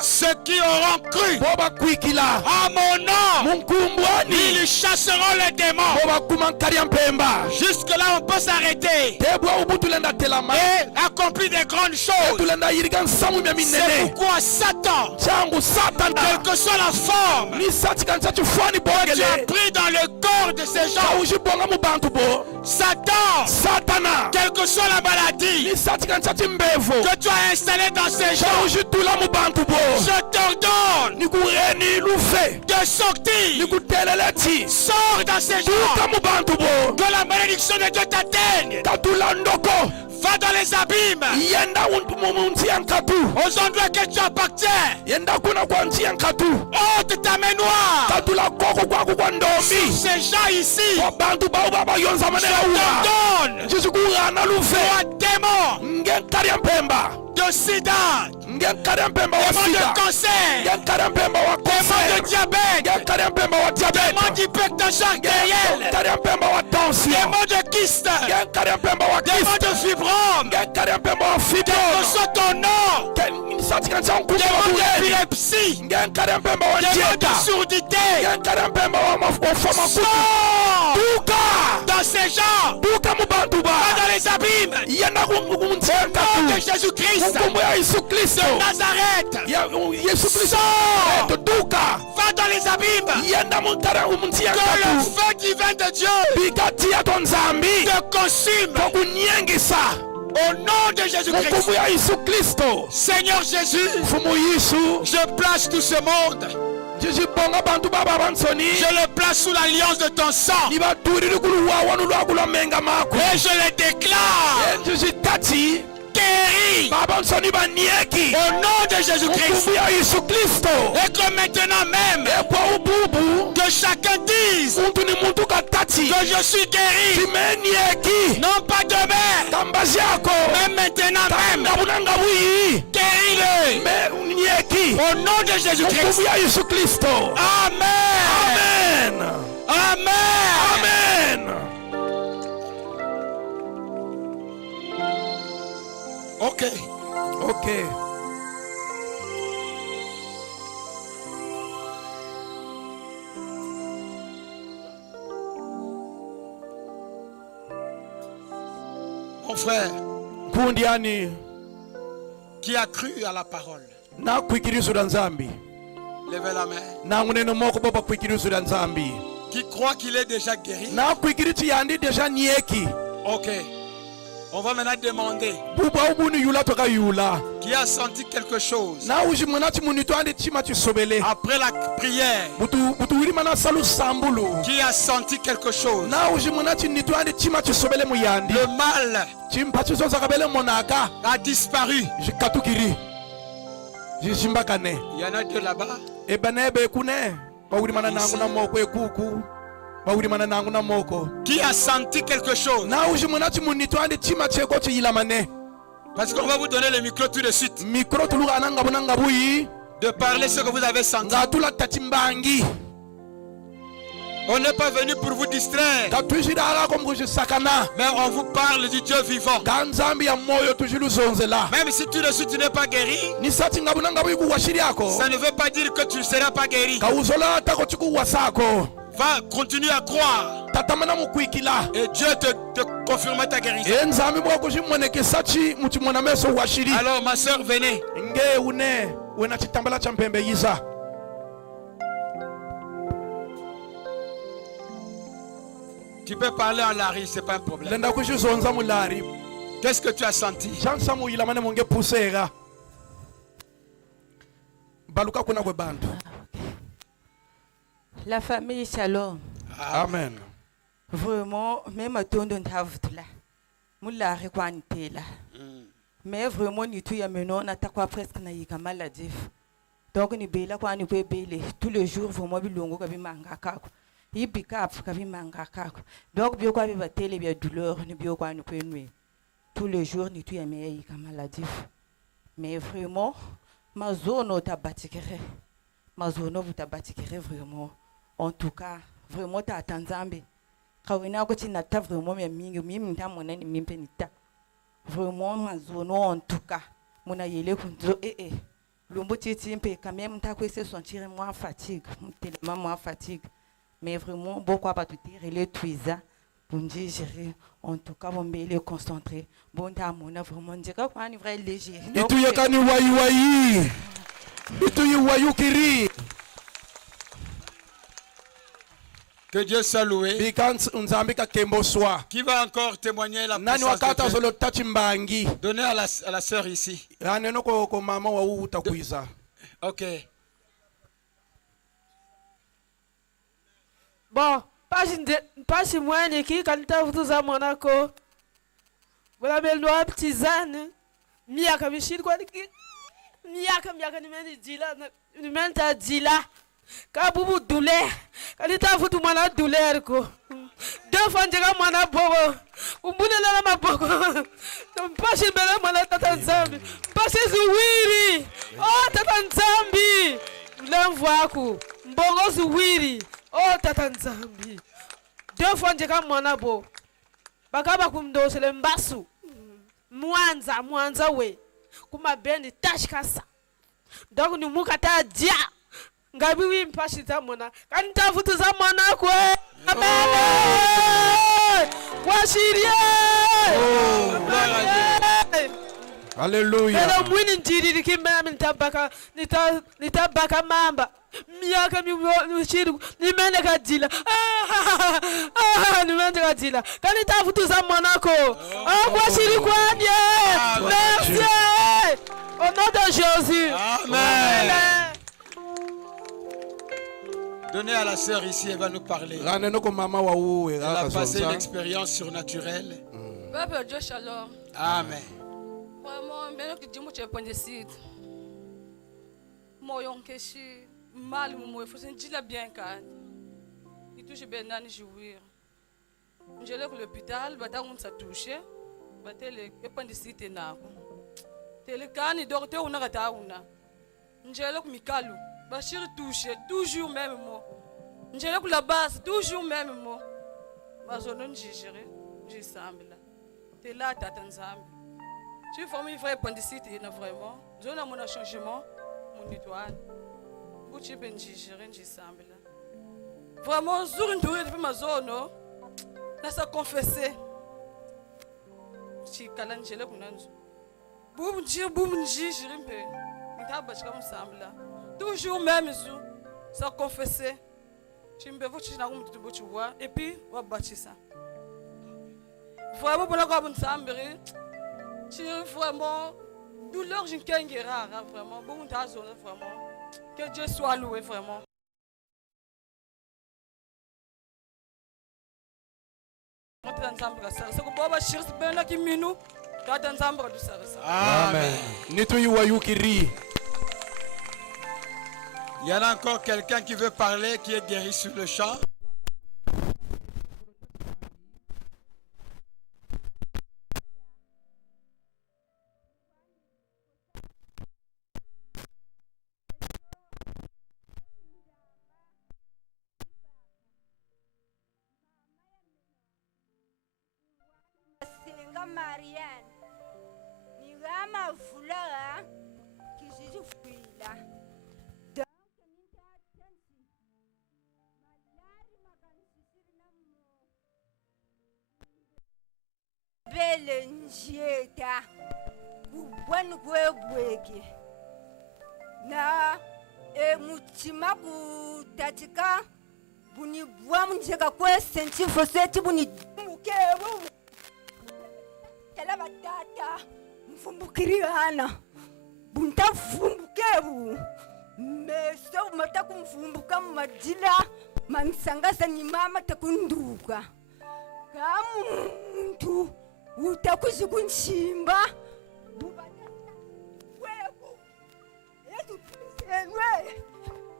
ceux qui auront cru. À mon nom, ils chasseront les démons. Jusque là on peut s'arrêter et accomplir des grandes choses. C'est pourquoi Satan, quelle que soit la forme que tu as pris dans le corps de ces gens, Satan, quelle que soit la maladie que tu as installée dans ces gens, je t'ordonne de sortir. Sors dans ces gens, que la malédiction de Dieu t'atteigne. Va dans les abîmes, aux endroits que tu appartiens. Ôte ta main noire sur ces gens ici. Je t'ordonne, toi démon de sida, démon de cancer, démon de diabète, démon d'hypertension artérielle, démon de kyste, démon de fibrome, quel que soit ton nom, démon d'épilepsie, démon de surdité, sors dans ces gens, va dans les abîmes. Au nom de Jésus-Christ de Nazareth, sors, va dans les abîmes. Que le feu divin de Dieu te consume. Au nom de Jésus-Christ, Seigneur Jésus, je place tout ce monde, je le place sous l'alliance de ton sang, et je le déclare guéri au nom de Jésus-Christ. Et que maintenant même, que chacun dise que je suis guéri, non pas demain, mais maintenant même. Guéris-le au nom de Jésus-Christ. Amen. Amen. Amen. Ok. Ok. Mon frère Kundiani qui a cru à la parole, na kuikirizula nzambi. levez la main. Na ngunene moko baba kuikirizula nzambi. Qui croit qu'il est déjà guéri. Na kuikirizi yandi deja nieki. Ok. On va maintenant demander Buba ubuni yula toka yula. qui a senti quelque chose. Na ujimunati munitu andi chima chisobele. Après la prière, Butu wili mana salu sambulu. qui a senti quelque chose. Na ujimunati nitu andi chima chisobele muyandi. Le mal Chimpachi zoza kabele monaka. a disparu. Jikatukiri. Jijimbakane. Il y en a deux là-bas. Ebenebe kune. Bawili mana nangu na moko ekuku. Bawili mana nangu na moko. Qui a senti quelque chose. Na ujimunati munitu andi chima cheko chiyilamane. Parce qu'on va vous donner le micro tout de suite. Mikro tuluga ananga bunanga buyi. De parler ce que vous avez senti. Ngatula tatimbangi. On n'est pas venu pour vous distraire. Katujidala kombuji sakana. Mais on vous parle du Dieu vivant. Kanzambi ya moyo tujilu zonzela. Même si tout de suite tu n'es pas guéri, Ni sati ngabunanga buyi kuwashiri yako. ça ne veut pas dire que tu ne seras pas guéri. Kauzola tako chiku wasako. Va, continue à croire. Tatamana mukwikila. Et Dieu te confirmera ta guérison. Enzambi mwa kushimwoneke sachi muchimwana meso washiri. Alors ma soeur, venez. Nge une wena chitambala cha mpembe yiza. Tu peux parler en lari, c'est pas un problème. Lenda kushizonza mulari. Qu'est-ce que tu as senti? Chansa muyila mane munge pusega. Baluka kuna kwe bantu. La famille Shalom. Amen. Vraiment, même à ton don là. Moula rekwante là. Mais vraiment, ni tout y a menon, na takwa presque na yika maladif. Donc ni bela kwa ni kwe bele. Tous les jours, vraiment bilongo kabi manga kako. Yi bikap kabi manga kako. Donc bio kwa biba tele bia douleur, ni bio kwa ni kwe nwe. Tous les jours, ni tout y a me yika maladif. Mais vraiment, ma zone tabatikere. Ma zone vous tabatikere vraiment. En tout cas, vraiment ta tanzambe. Kawina ko tinata vraiment me mingi mimi ntamona ni mimpe nita. Vraiment ma zone en tout cas. Mona yele kunzo Lumbu titi mpe quand même ta ko se sentir moins fatigue, tellement moins fatigue. Mais vraiment beaucoup pas tout relé tuiza. Bon gérer en tout cas bon bele concentré. Bon ta mona vraiment dire quoi ni vrai léger. Itu yakani wayi. Itu wayu kiri. Que Dieu soit loué. Qui va encore témoigner la puissance de Dieu? Donnez à la sœur ici. Ok. Bon, pas si moi qui quand tu as Monaco. Voilà belle loi tisane. Miaka mishir quoi miaka ni meni dila ni menta dila. Ka bubu douleur kalita futu mwana douleur ko deux fois njega mwana bobo umbulela la maboko mpashi mbele mwana tata nzambi mpashi zuwiri oh tata nzambi lemvwaku mbongo zuwiri oh tata nzambi deux fois njega mwana bo bakaba kumdosele mbasu mwanza we kuma bendi tashkasa donc ni mukata dia ngabi wi mpashi ta mona kanta futu za mona kwe amen washirie Hallelujah. Ela mwini njiri kimema nitabaka mamba miaka mi nimende kadila nimende kadila kanita futu za mona ko washiri kwanye merci au nom de Jésus amen. Donnez à la sœur ici, elle va nous parler. Elle a passé une expérience surnaturelle. Papa Dieu shalom. Amen. Vraiment, bien que Dieu m'ait pas décidé. Moi, on cache mal, moi, il faut se dire bien quand. Il touche bien dans les jouir. Je l'ai à l'hôpital, bah on s'est touché, bah t'es appendicite na. T'es le can, il dort, t'es on a raté una. Je l'ai à Mikalu. Bachir touché, toujours même mot. Je l'ai la base, toujours même mot. Bah, je ne sais pas, je semble là. T'es là, t'as Tanzambi. Tu vraiment il faut appendicite vraiment. Je n'ai mon changement mon étoile. Où tu benji gérer ensemble. Vraiment sur une durée depuis ma zone. Là ça confessé. Si calangela kunanzo. Boumji gérer un peu. Il t'a battu comme ensemble. Toujours même jour. Ça confessé. Tu me veux tu n'as pas de tu vois et puis on va battre ça. Vraiment pour la quoi ensemble. Tu vraiment douleur j'ai qu'un guerre vraiment bon ta zone vraiment que Dieu soit loué vraiment. On est ensemble ça c'est que baba cherche bien là qui minou tu es ensemble tout ça. Amen. Nitoyiwa yukiri. Il y en a encore quelqu'un qui veut parler, qui est guéri sur le champ. Marianne, ni gama fulaga kiziji fuila. Donc malari makansisiri na bele njeta kubwani kwebweke na mutima kutatika buni bwa njeka kwesenti foseti buni mukebu kala batata mfumbukirihana bunta fumbukebu meso mata kumfumbuka madila mansangasa ni mama takunduka kamuntu utakuzi kunchimba webu yetu enwe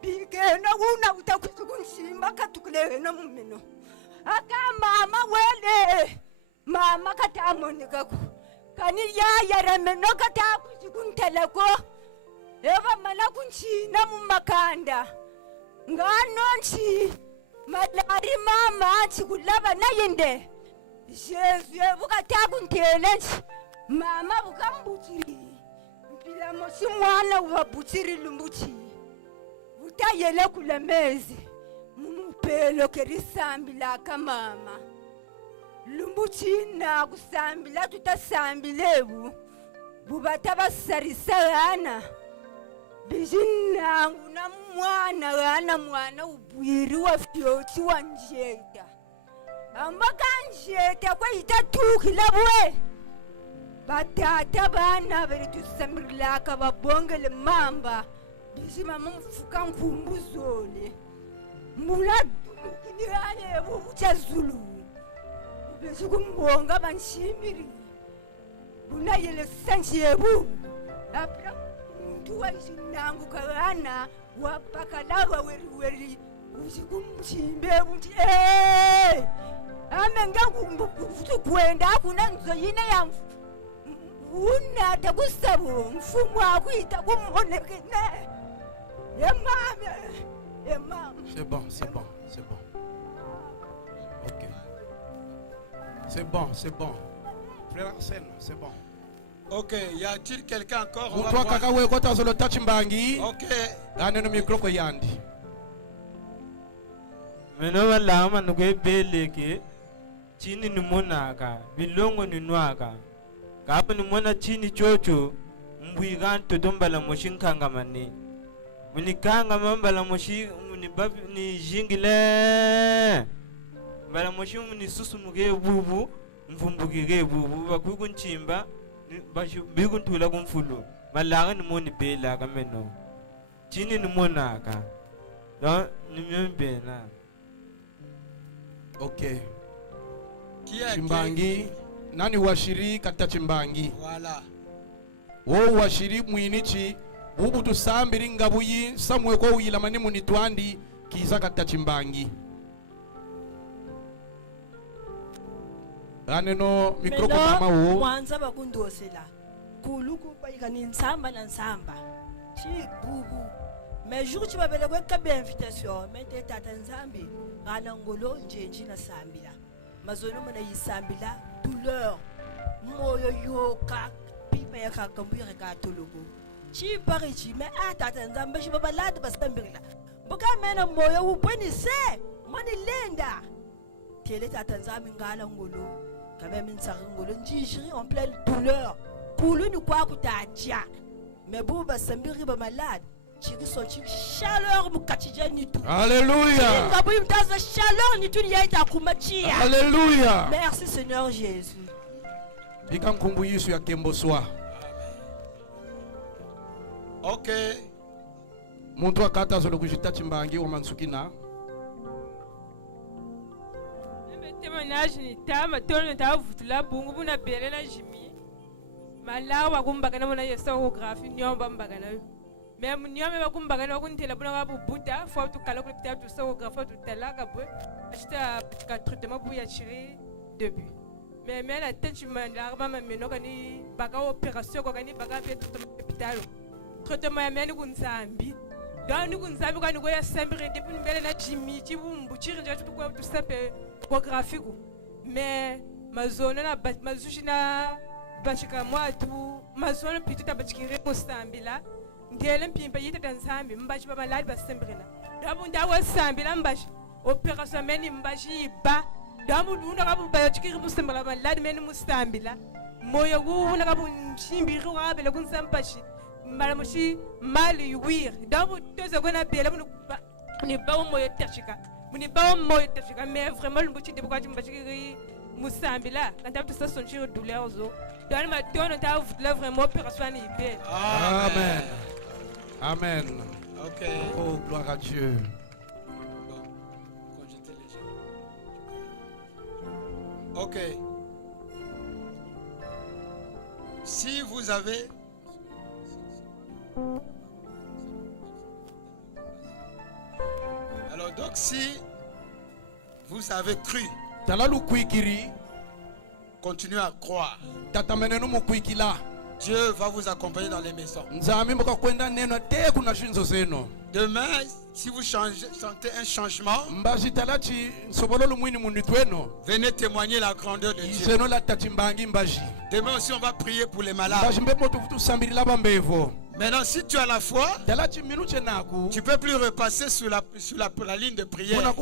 bigena una utakuzi kunchimba katukulena mumino aka mama wele mama katamonika ku kani ya remeno katakusikunteleko eva mana kunchina mumakanda nganonchi malari mama chikulava nayende Jesu evukatakuntelenchi mama vukambuchiri mpila mosi mwana uvabuchiri lumbuchi vutayele kulemezi mumupelo kerisambila kamama lumbuchina kusambila tutasambilevu bubata basarisagana bijinangu na mwana ubwiri wa fyoti wa njeta ambaka njeta kwa itatukila bwe batata bana bari tusamirlaka babongele mamba bijima mfuka nkumbuzole muladukilirane bubucha zulu Besukumbonga banshimiri unayele sanjebu apra mtuwa isinangu kagana wapakalaga weri usikumchimbe buti amenga kumbukutu kwenda kuna nzo yine ya una takusabu mfumu wakuita kumonekene mama. C'est bon. Ok. C'est bon. Frère Arsène, c'est bon. Ok, y a-t-il quelqu'un encore? On va Toi voir. kaka we kota zolo tachimbangi. Ok. Gane no micro ko yandi. Meno wala nuke beleke chini ni monaka bilongo ni nwaka kapa ni mona chini chocho mbwigan to dombala moshinkanga mani munikanga mambala moshi ni jingile bala moshi muni susumuke bubu mvumbukike bubu bakukunchimba bashu bikuntula kumfulu malaga ni moni bela kameno chini ni monaka no ni mbena. Ok. Qui est Chimbangi nani washiri katika chimbangi? Voilà. Wo washiri mwinichi bubu tusambiri ngabuyi samwe ko uyila mani munitwandi kiza katika chimbangi. Ganeno mikro ko mama wo. Mwanza bakundosela. Kuluku pa ikani nsamba na nsamba. Chi bubu. Mais jour tu babele ko kabe invitation, mais tata nzambi. Gana ngolo njenji na sambila. Mazono mona yisambila douleur. Moyo yoka me ya kakambuyere ka tologo chi pare chi me atata nzambe shi babaladi basambirila buka mena moyo ubonise mani lenda tele tata nzambe ngala ngolo quand même une sarangolo njishiri en pleine douleur kulu ni kwa kutatia mais bu basambiri ba malade chiri so chi chaleur mukachija ni tu Alléluia. ngabu imtaza chaleur ni tu yaita kumachia. Alléluia. Merci Seigneur Jésus. Bika nkumbu Yesu ya kembo swa. Ok. Muntu akata zolo kujita chimbangi wa mansukina. Témoignage ni tama tono ta vutula bungu buna bele na jimi. Malawa kumbagana mona yesographie nyomba mbagana. Même nyomba bakumbagana bakuntela buna babubuta faut to kala ko peut-être sographie to talaga bo. Achita ka traitement pour ya chiri début. Mais la tête tu m'as l'arba mais kani baga opération ko kani baga pe hôpital. Traitement ya meni kunzambi. Dans nous kunzambi kani ko ya sembere depuis mbele na jimi chibumbu chiri nje tu ko to sape graphique mais mazona na mazushina bachika mwatu mazona pitu tabachikire postambila ngele mpimpa yita tanzambi mbachi baba lali basembrina dabu ndawa sambila mbachi operation meni mbachi ba dabu unda kabu bachikire postambila baladi meni mustambila moyo una kabu nchimbiri wabele kunsampachi malamushi mali yuwir dabu toza kona bela ni ba moyo tachika muni ba moyo tafika mais vraiment le petit de pourquoi tu me bachiki musambila quand tu ça son chiro douleur zo dans ma donne ta vouloir vraiment opération ni belle. Amen. Amen. Ok. Oh gloire à Dieu. Bon, quand j'étais léger. Ok. Si vous avez alors donc si vous avez cru, continuez à croire. Dieu va vous accompagner dans les maisons. Demain, si vous sentez un changement, venez témoigner la grandeur de Dieu. Demain aussi, on va prier pour les malades. Maintenant, si tu as la foi, tu ne peux plus repasser sur la ligne de prière.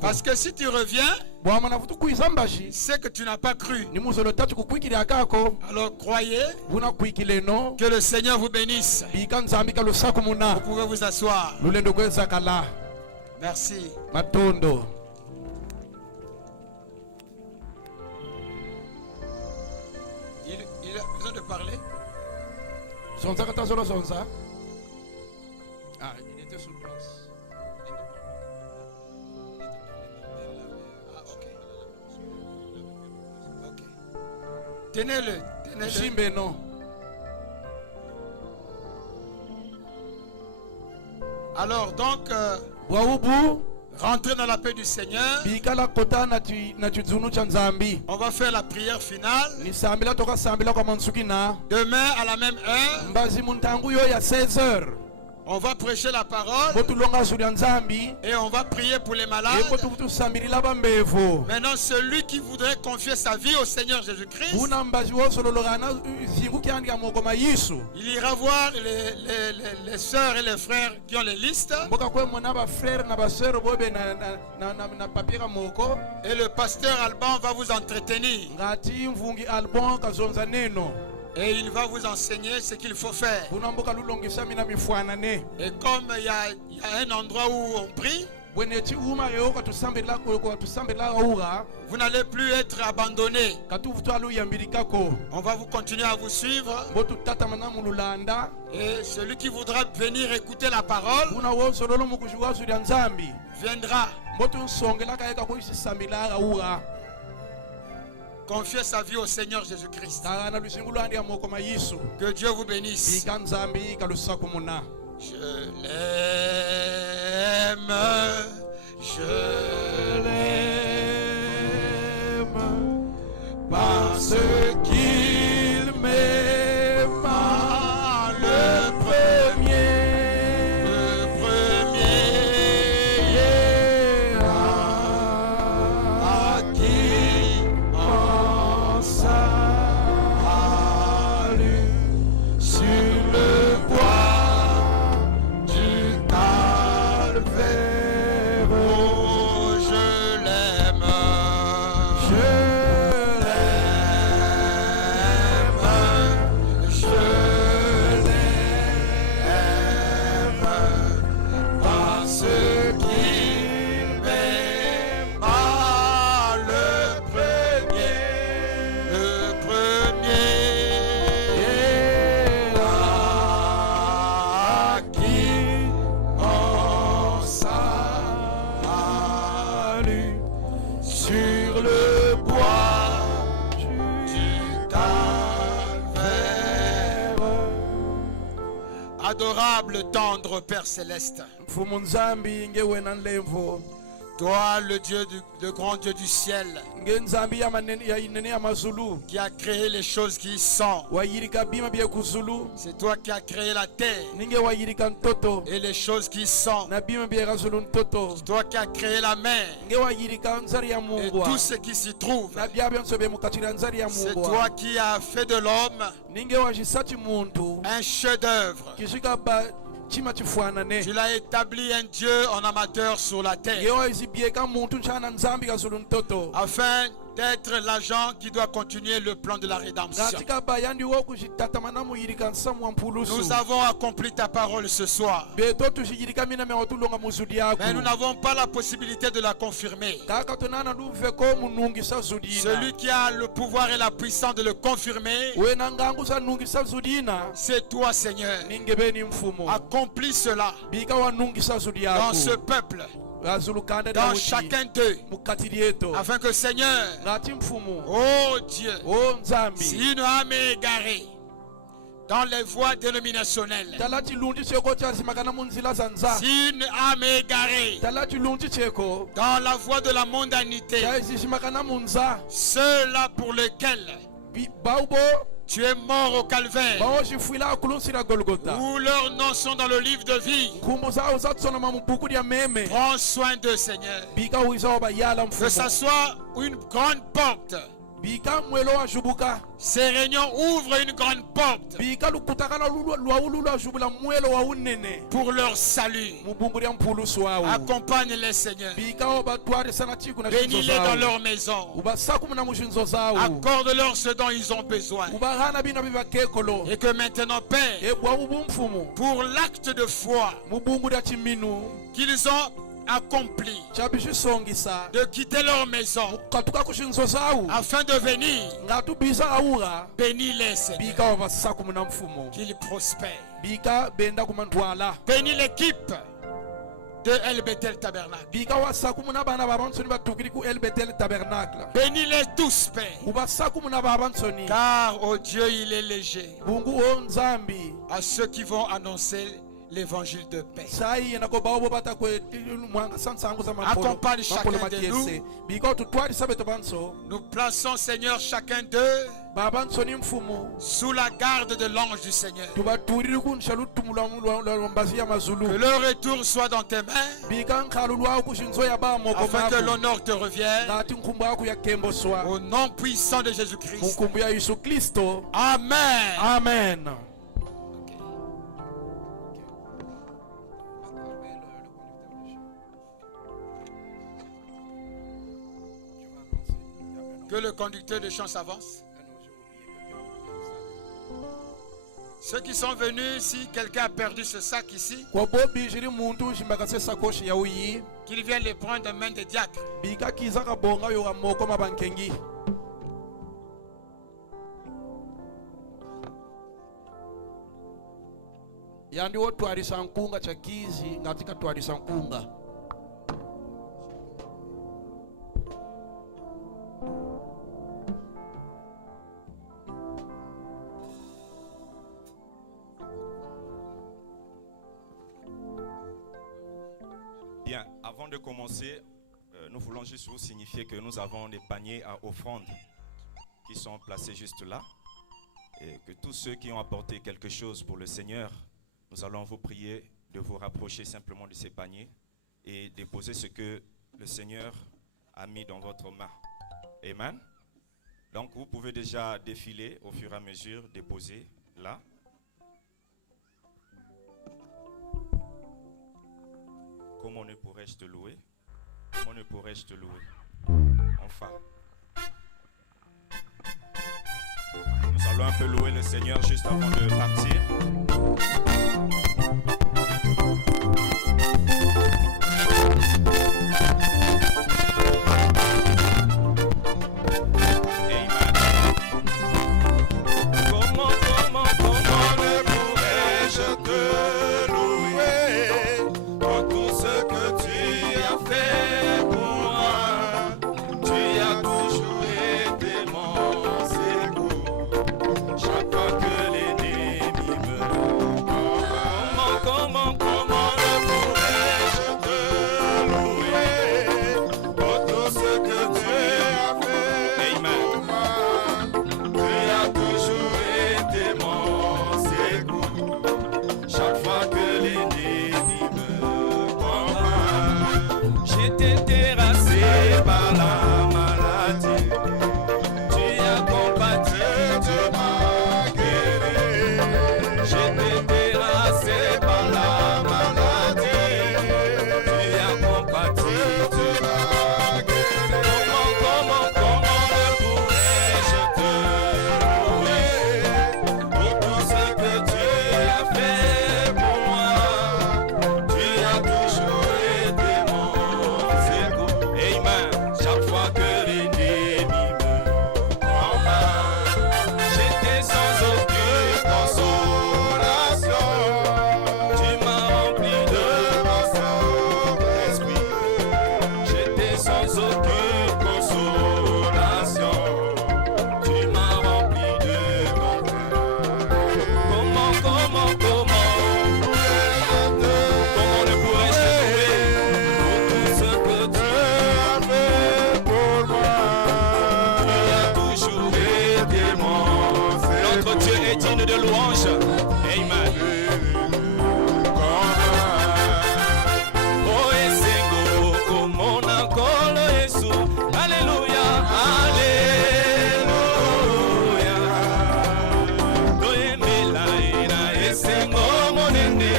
Parce que si tu reviens, c'est que tu n'as pas cru. Alors croyez que le Seigneur vous bénisse. Vous pouvez vous asseoir. Merci. Il a besoin de parler. Ah, il était sur place. Ah, ok. Ok. Tenez-le. Tenez-le. Non. Alors, donc, rentrez dans la paix du Seigneur. On va faire la prière finale. Demain à la même heure. On va prêcher la parole. Et on va prier pour les malades. Maintenant, celui qui voudrait confier sa vie au Seigneur Jésus-Christ, il ira voir les sœurs et les frères qui ont les listes. Et le pasteur Alban va vous entretenir. Et il va vous enseigner ce qu'il faut faire. Et comme il y a un endroit où on prie, vous n'allez plus être abandonné. On va vous continuer à vous suivre. Et celui qui voudra venir écouter la parole viendra. Confiez sa vie au Seigneur Jésus-Christ. Que Dieu vous bénisse. Je l'aime, parce qu'il m'aima le premier. À adorable, tendre Père céleste, mfumu nzambi nge wena nlemvo toi le grand Dieu du ciel, nge nzambi ya inene ya mazulu qui a créé les choses qui sont. wayirika bima bya kuzulu C'est toi qui as créé la terre ninge wayirika ntoto et les choses qui sont. na bima bya kazulu ntoto C'est toi qui as créé la mer nge wayirika nzari ya et mungu tout ce qui s'y trouve. na bya byonso bya mukatira nzari ya C'est mungu toi qui as fait de l'homme ninge wajisati muntu un chef-d'œuvre. kishika ba chima chifuanane Tu l'as établi un Dieu en amateur sur la terre, nge wazibieka muntu nchana nzambi kazulu ntoto afin d'être l'agent qui doit continuer le plan de la rédemption. ngatika bayandi wo kushitatamana muyirika nsamu wa mpulusu Nous avons accompli ta parole ce soir, beto tushiyirika mina mewa tulonga muzudi yaku mais nous n'avons pas la possibilité de la confirmer. kaka tonana luve ko munungisa zudina Celui qui a le pouvoir et la puissance de le confirmer, wena ngangu sa nungisa zudina c'est toi, Seigneur. ningebeni mfumo Accomplis cela bika wanungisa zudi dans yaku ce peuple, azulukanda dans Daudi chacun d'eux, mukatiri yeto afin que, Seigneur, ngati mfumo oh Dieu, o nzambi si une âme est égarée dans les voies dénominationnelles, talati lundi cheko chazimakana munzila za nza si une âme est égarée talati lundi cheko dans la voie de la mondanité, chazimakana munza ceux-là pour lesquels baubo tu es mort au calvaire, baoxifuila akulunsila golgota où leurs noms sont dans le livre de vie, kumbu zao zatsonama mubuku dia meme prends soin d'eux, Seigneur. bika wiza obayala Que ça mfumo soit une grande porte. bika mwelo wa jubuka Ces réunions ouvrent une grande porte bika lukutakana lwaulu ajubula mwelo wa unene pour leur salut. mubungu dia mpulusu wawu Accompagne-les, Seigneur. bika obatware sana chiku na shinzo Bénis-les dans leur zawu maison. ubasaku muna mushinzo zawu Accorde-leur ce dont ils ont besoin. ubahana bina bibakekolo Et que maintenant, Père, ebwa ubu mfumo pour l'acte de foi mubungu dia chiminu qu'ils ont accompli, chabishisongisa de quitter leur maison katuka kushinzo zawu afin de venir, ngatubisa awura bénis-les, Seigneur. bika obasaku muna mfumo Qu'ils prospèrent. bika benda kumantwala Bénis l'équipe de El Bethel Tabernacle. bika wasaku muna bana babansoni batukiri ku El Bethel Tabernacle Bénis-les tous, Père. ubasaku muna babansoni Car, oh Dieu, il est léger bungu o nzambi à ceux qui vont annoncer l'évangile de paix. sai yena ko bawo bata kwe mwanga sansangu za Accompagne chacun de nous. bika tutwali sabeto banso Nous plaçons, Seigneur, chacun d'eux babansoni mfumo sous la garde de l'ange du Seigneur. tubaturiri kunshalu tumula mbazi ya Que mazulu leur retour soit dans tes mains, bika nkhalu lwa kushinzo ya ba moko afin que mako l'honneur te revienne. ngati nkhumbu yako ya kembo swa Au nom puissant de Jésus-Christ. munkumbu ya Yesu Kristo Amen. amen. Que le conducteur de chant s'avance. Ceux qui sont venus, si quelqu'un a perdu ce sac ici, kwa bobi jiri muntu shimbakase sakoshi ya uyi qu'il vienne les prendre de main des diacres. bika kiza kabonga yo moko mabankengi yandi wotwarisa nkunga cha kizi ngatika twarisa nkunga Bien, avant de commencer, nous voulons juste vous signifier que nous avons des paniers à offrande qui sont placés juste là. Et que tous ceux qui ont apporté quelque chose pour le Seigneur, nous allons vous prier de vous rapprocher simplement de ces paniers et déposer ce que le Seigneur a mis dans votre main. Amen. Donc vous pouvez déjà défiler au fur et à mesure, déposer là. Comment ne pourrais-je te louer? Comment ne pourrais-je te louer? Enfin. Nous allons un peu louer le Seigneur juste avant de partir. Chaque fois que l'ennemi me Notre Dieu est digne de louange. Amen. Oh, esengo komona kolo Yesu. Alléluia, alléluia. Doyemela ina esengo monene.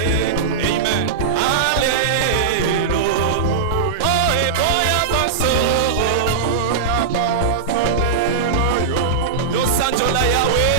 Amen. Alléluia. Oh, eboya baso. Yo sanjola Yahweh.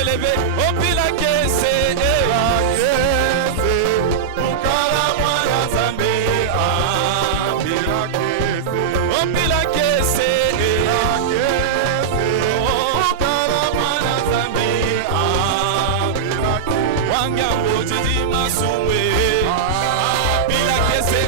élevé, au pila kese, ukala mwana zambi, au pila kese, ukala mwana zambi, wangyango jiji masumwe, pila kese.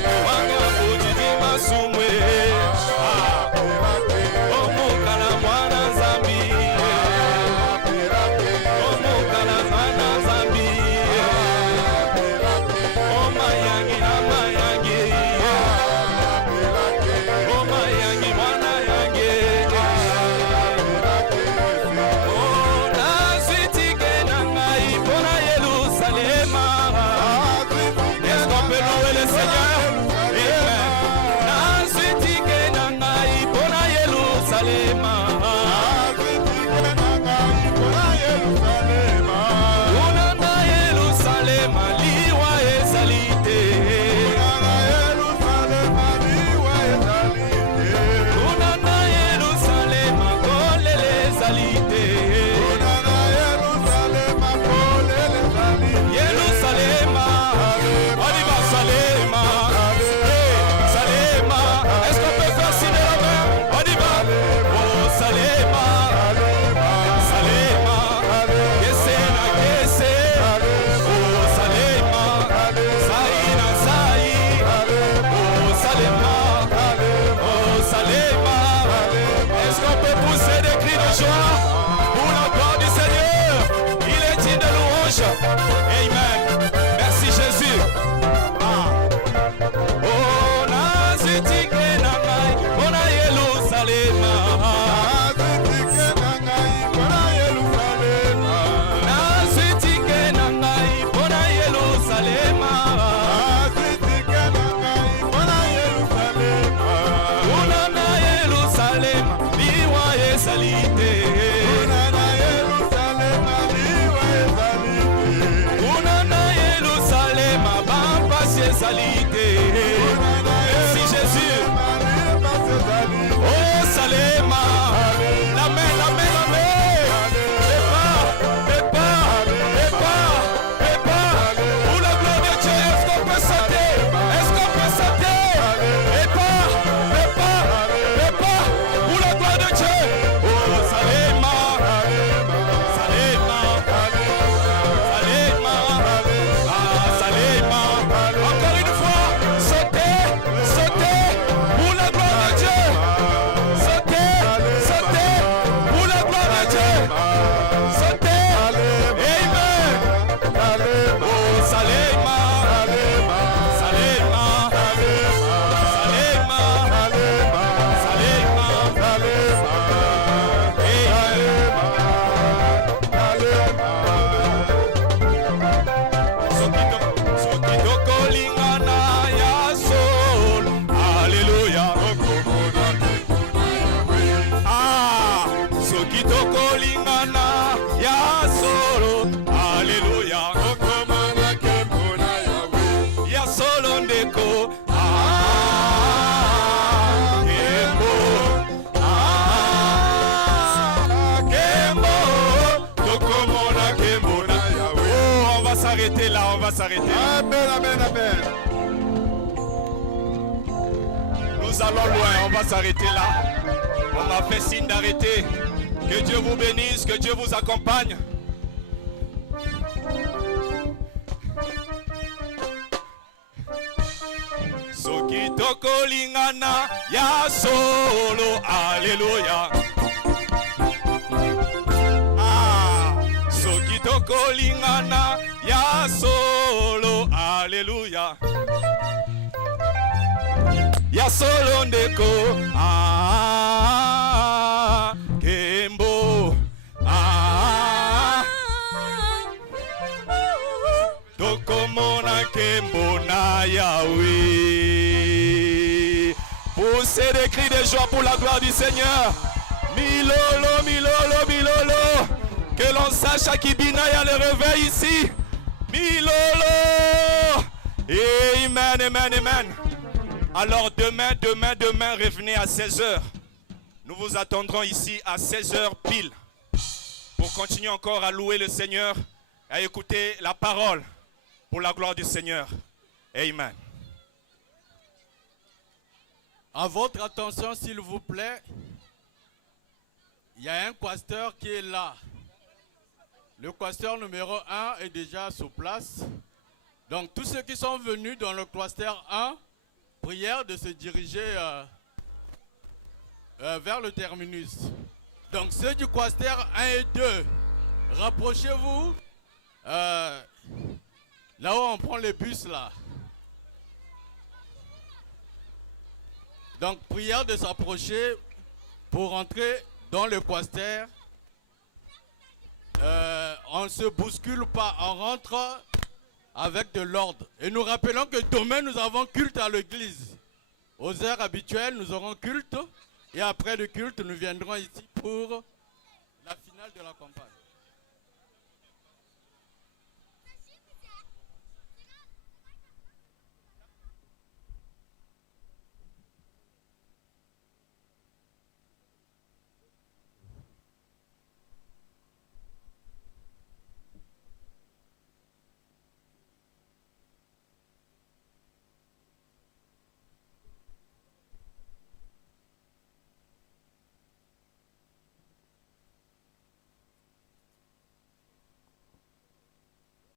ezalité. Merci Jésus. Oh Salema. Amen, amen, amen. Et pas. Pour la gloire de Dieu, est-ce qu'on peut sauter? Est-ce qu'on peut sauter? Et pas. Pour la gloire de Dieu. Oh Salema. Encore une fois, sautez pour la gloire de Dieu. Sautez pour la gloire de Dieu. Sautez. Amen. Oh Salema. On va s'arrêter. Amen, amen, amen. Nous allons loin, on va s'arrêter là. On m'a fait signe d'arrêter. Que Dieu vous bénisse, que Dieu vous accompagne. Soki tokolingana ya solo, alléluia. Soki tokolingana ya solo, alléluia. Ya solo ndeko, kembo, tokomona kembo na Yahweh. Poussez des cris de joie pour la gloire du Seigneur. Milolo, milolo, milolo. Que l'on sache à Kibina, il y a le réveil ici. Milolo. Amen, amen, amen. Alors demain, revenez à 16h. Nous vous attendrons ici à 16h pile. Pour continuer encore à louer le Seigneur, à écouter la parole pour la gloire du Seigneur. Amen. À votre attention, s'il vous plaît. Il y a un questeur qui est là. Le questeur numéro 1 est déjà sur place. Donc tous ceux qui sont venus dans le questeur 1, prière de se diriger vers le terminus. Donc ceux du questeur 1 et 2, rapprochez-vous. Là-haut on prend les bus là. Donc prière de s'approcher pour entrer dans le questeur. On ne se bouscule pas, on rentre avec de l'ordre. Et nous rappelons que demain nous avons culte à l'église. Aux heures habituelles, nous aurons culte. Et après le culte, nous viendrons ici pour la finale de la campagne.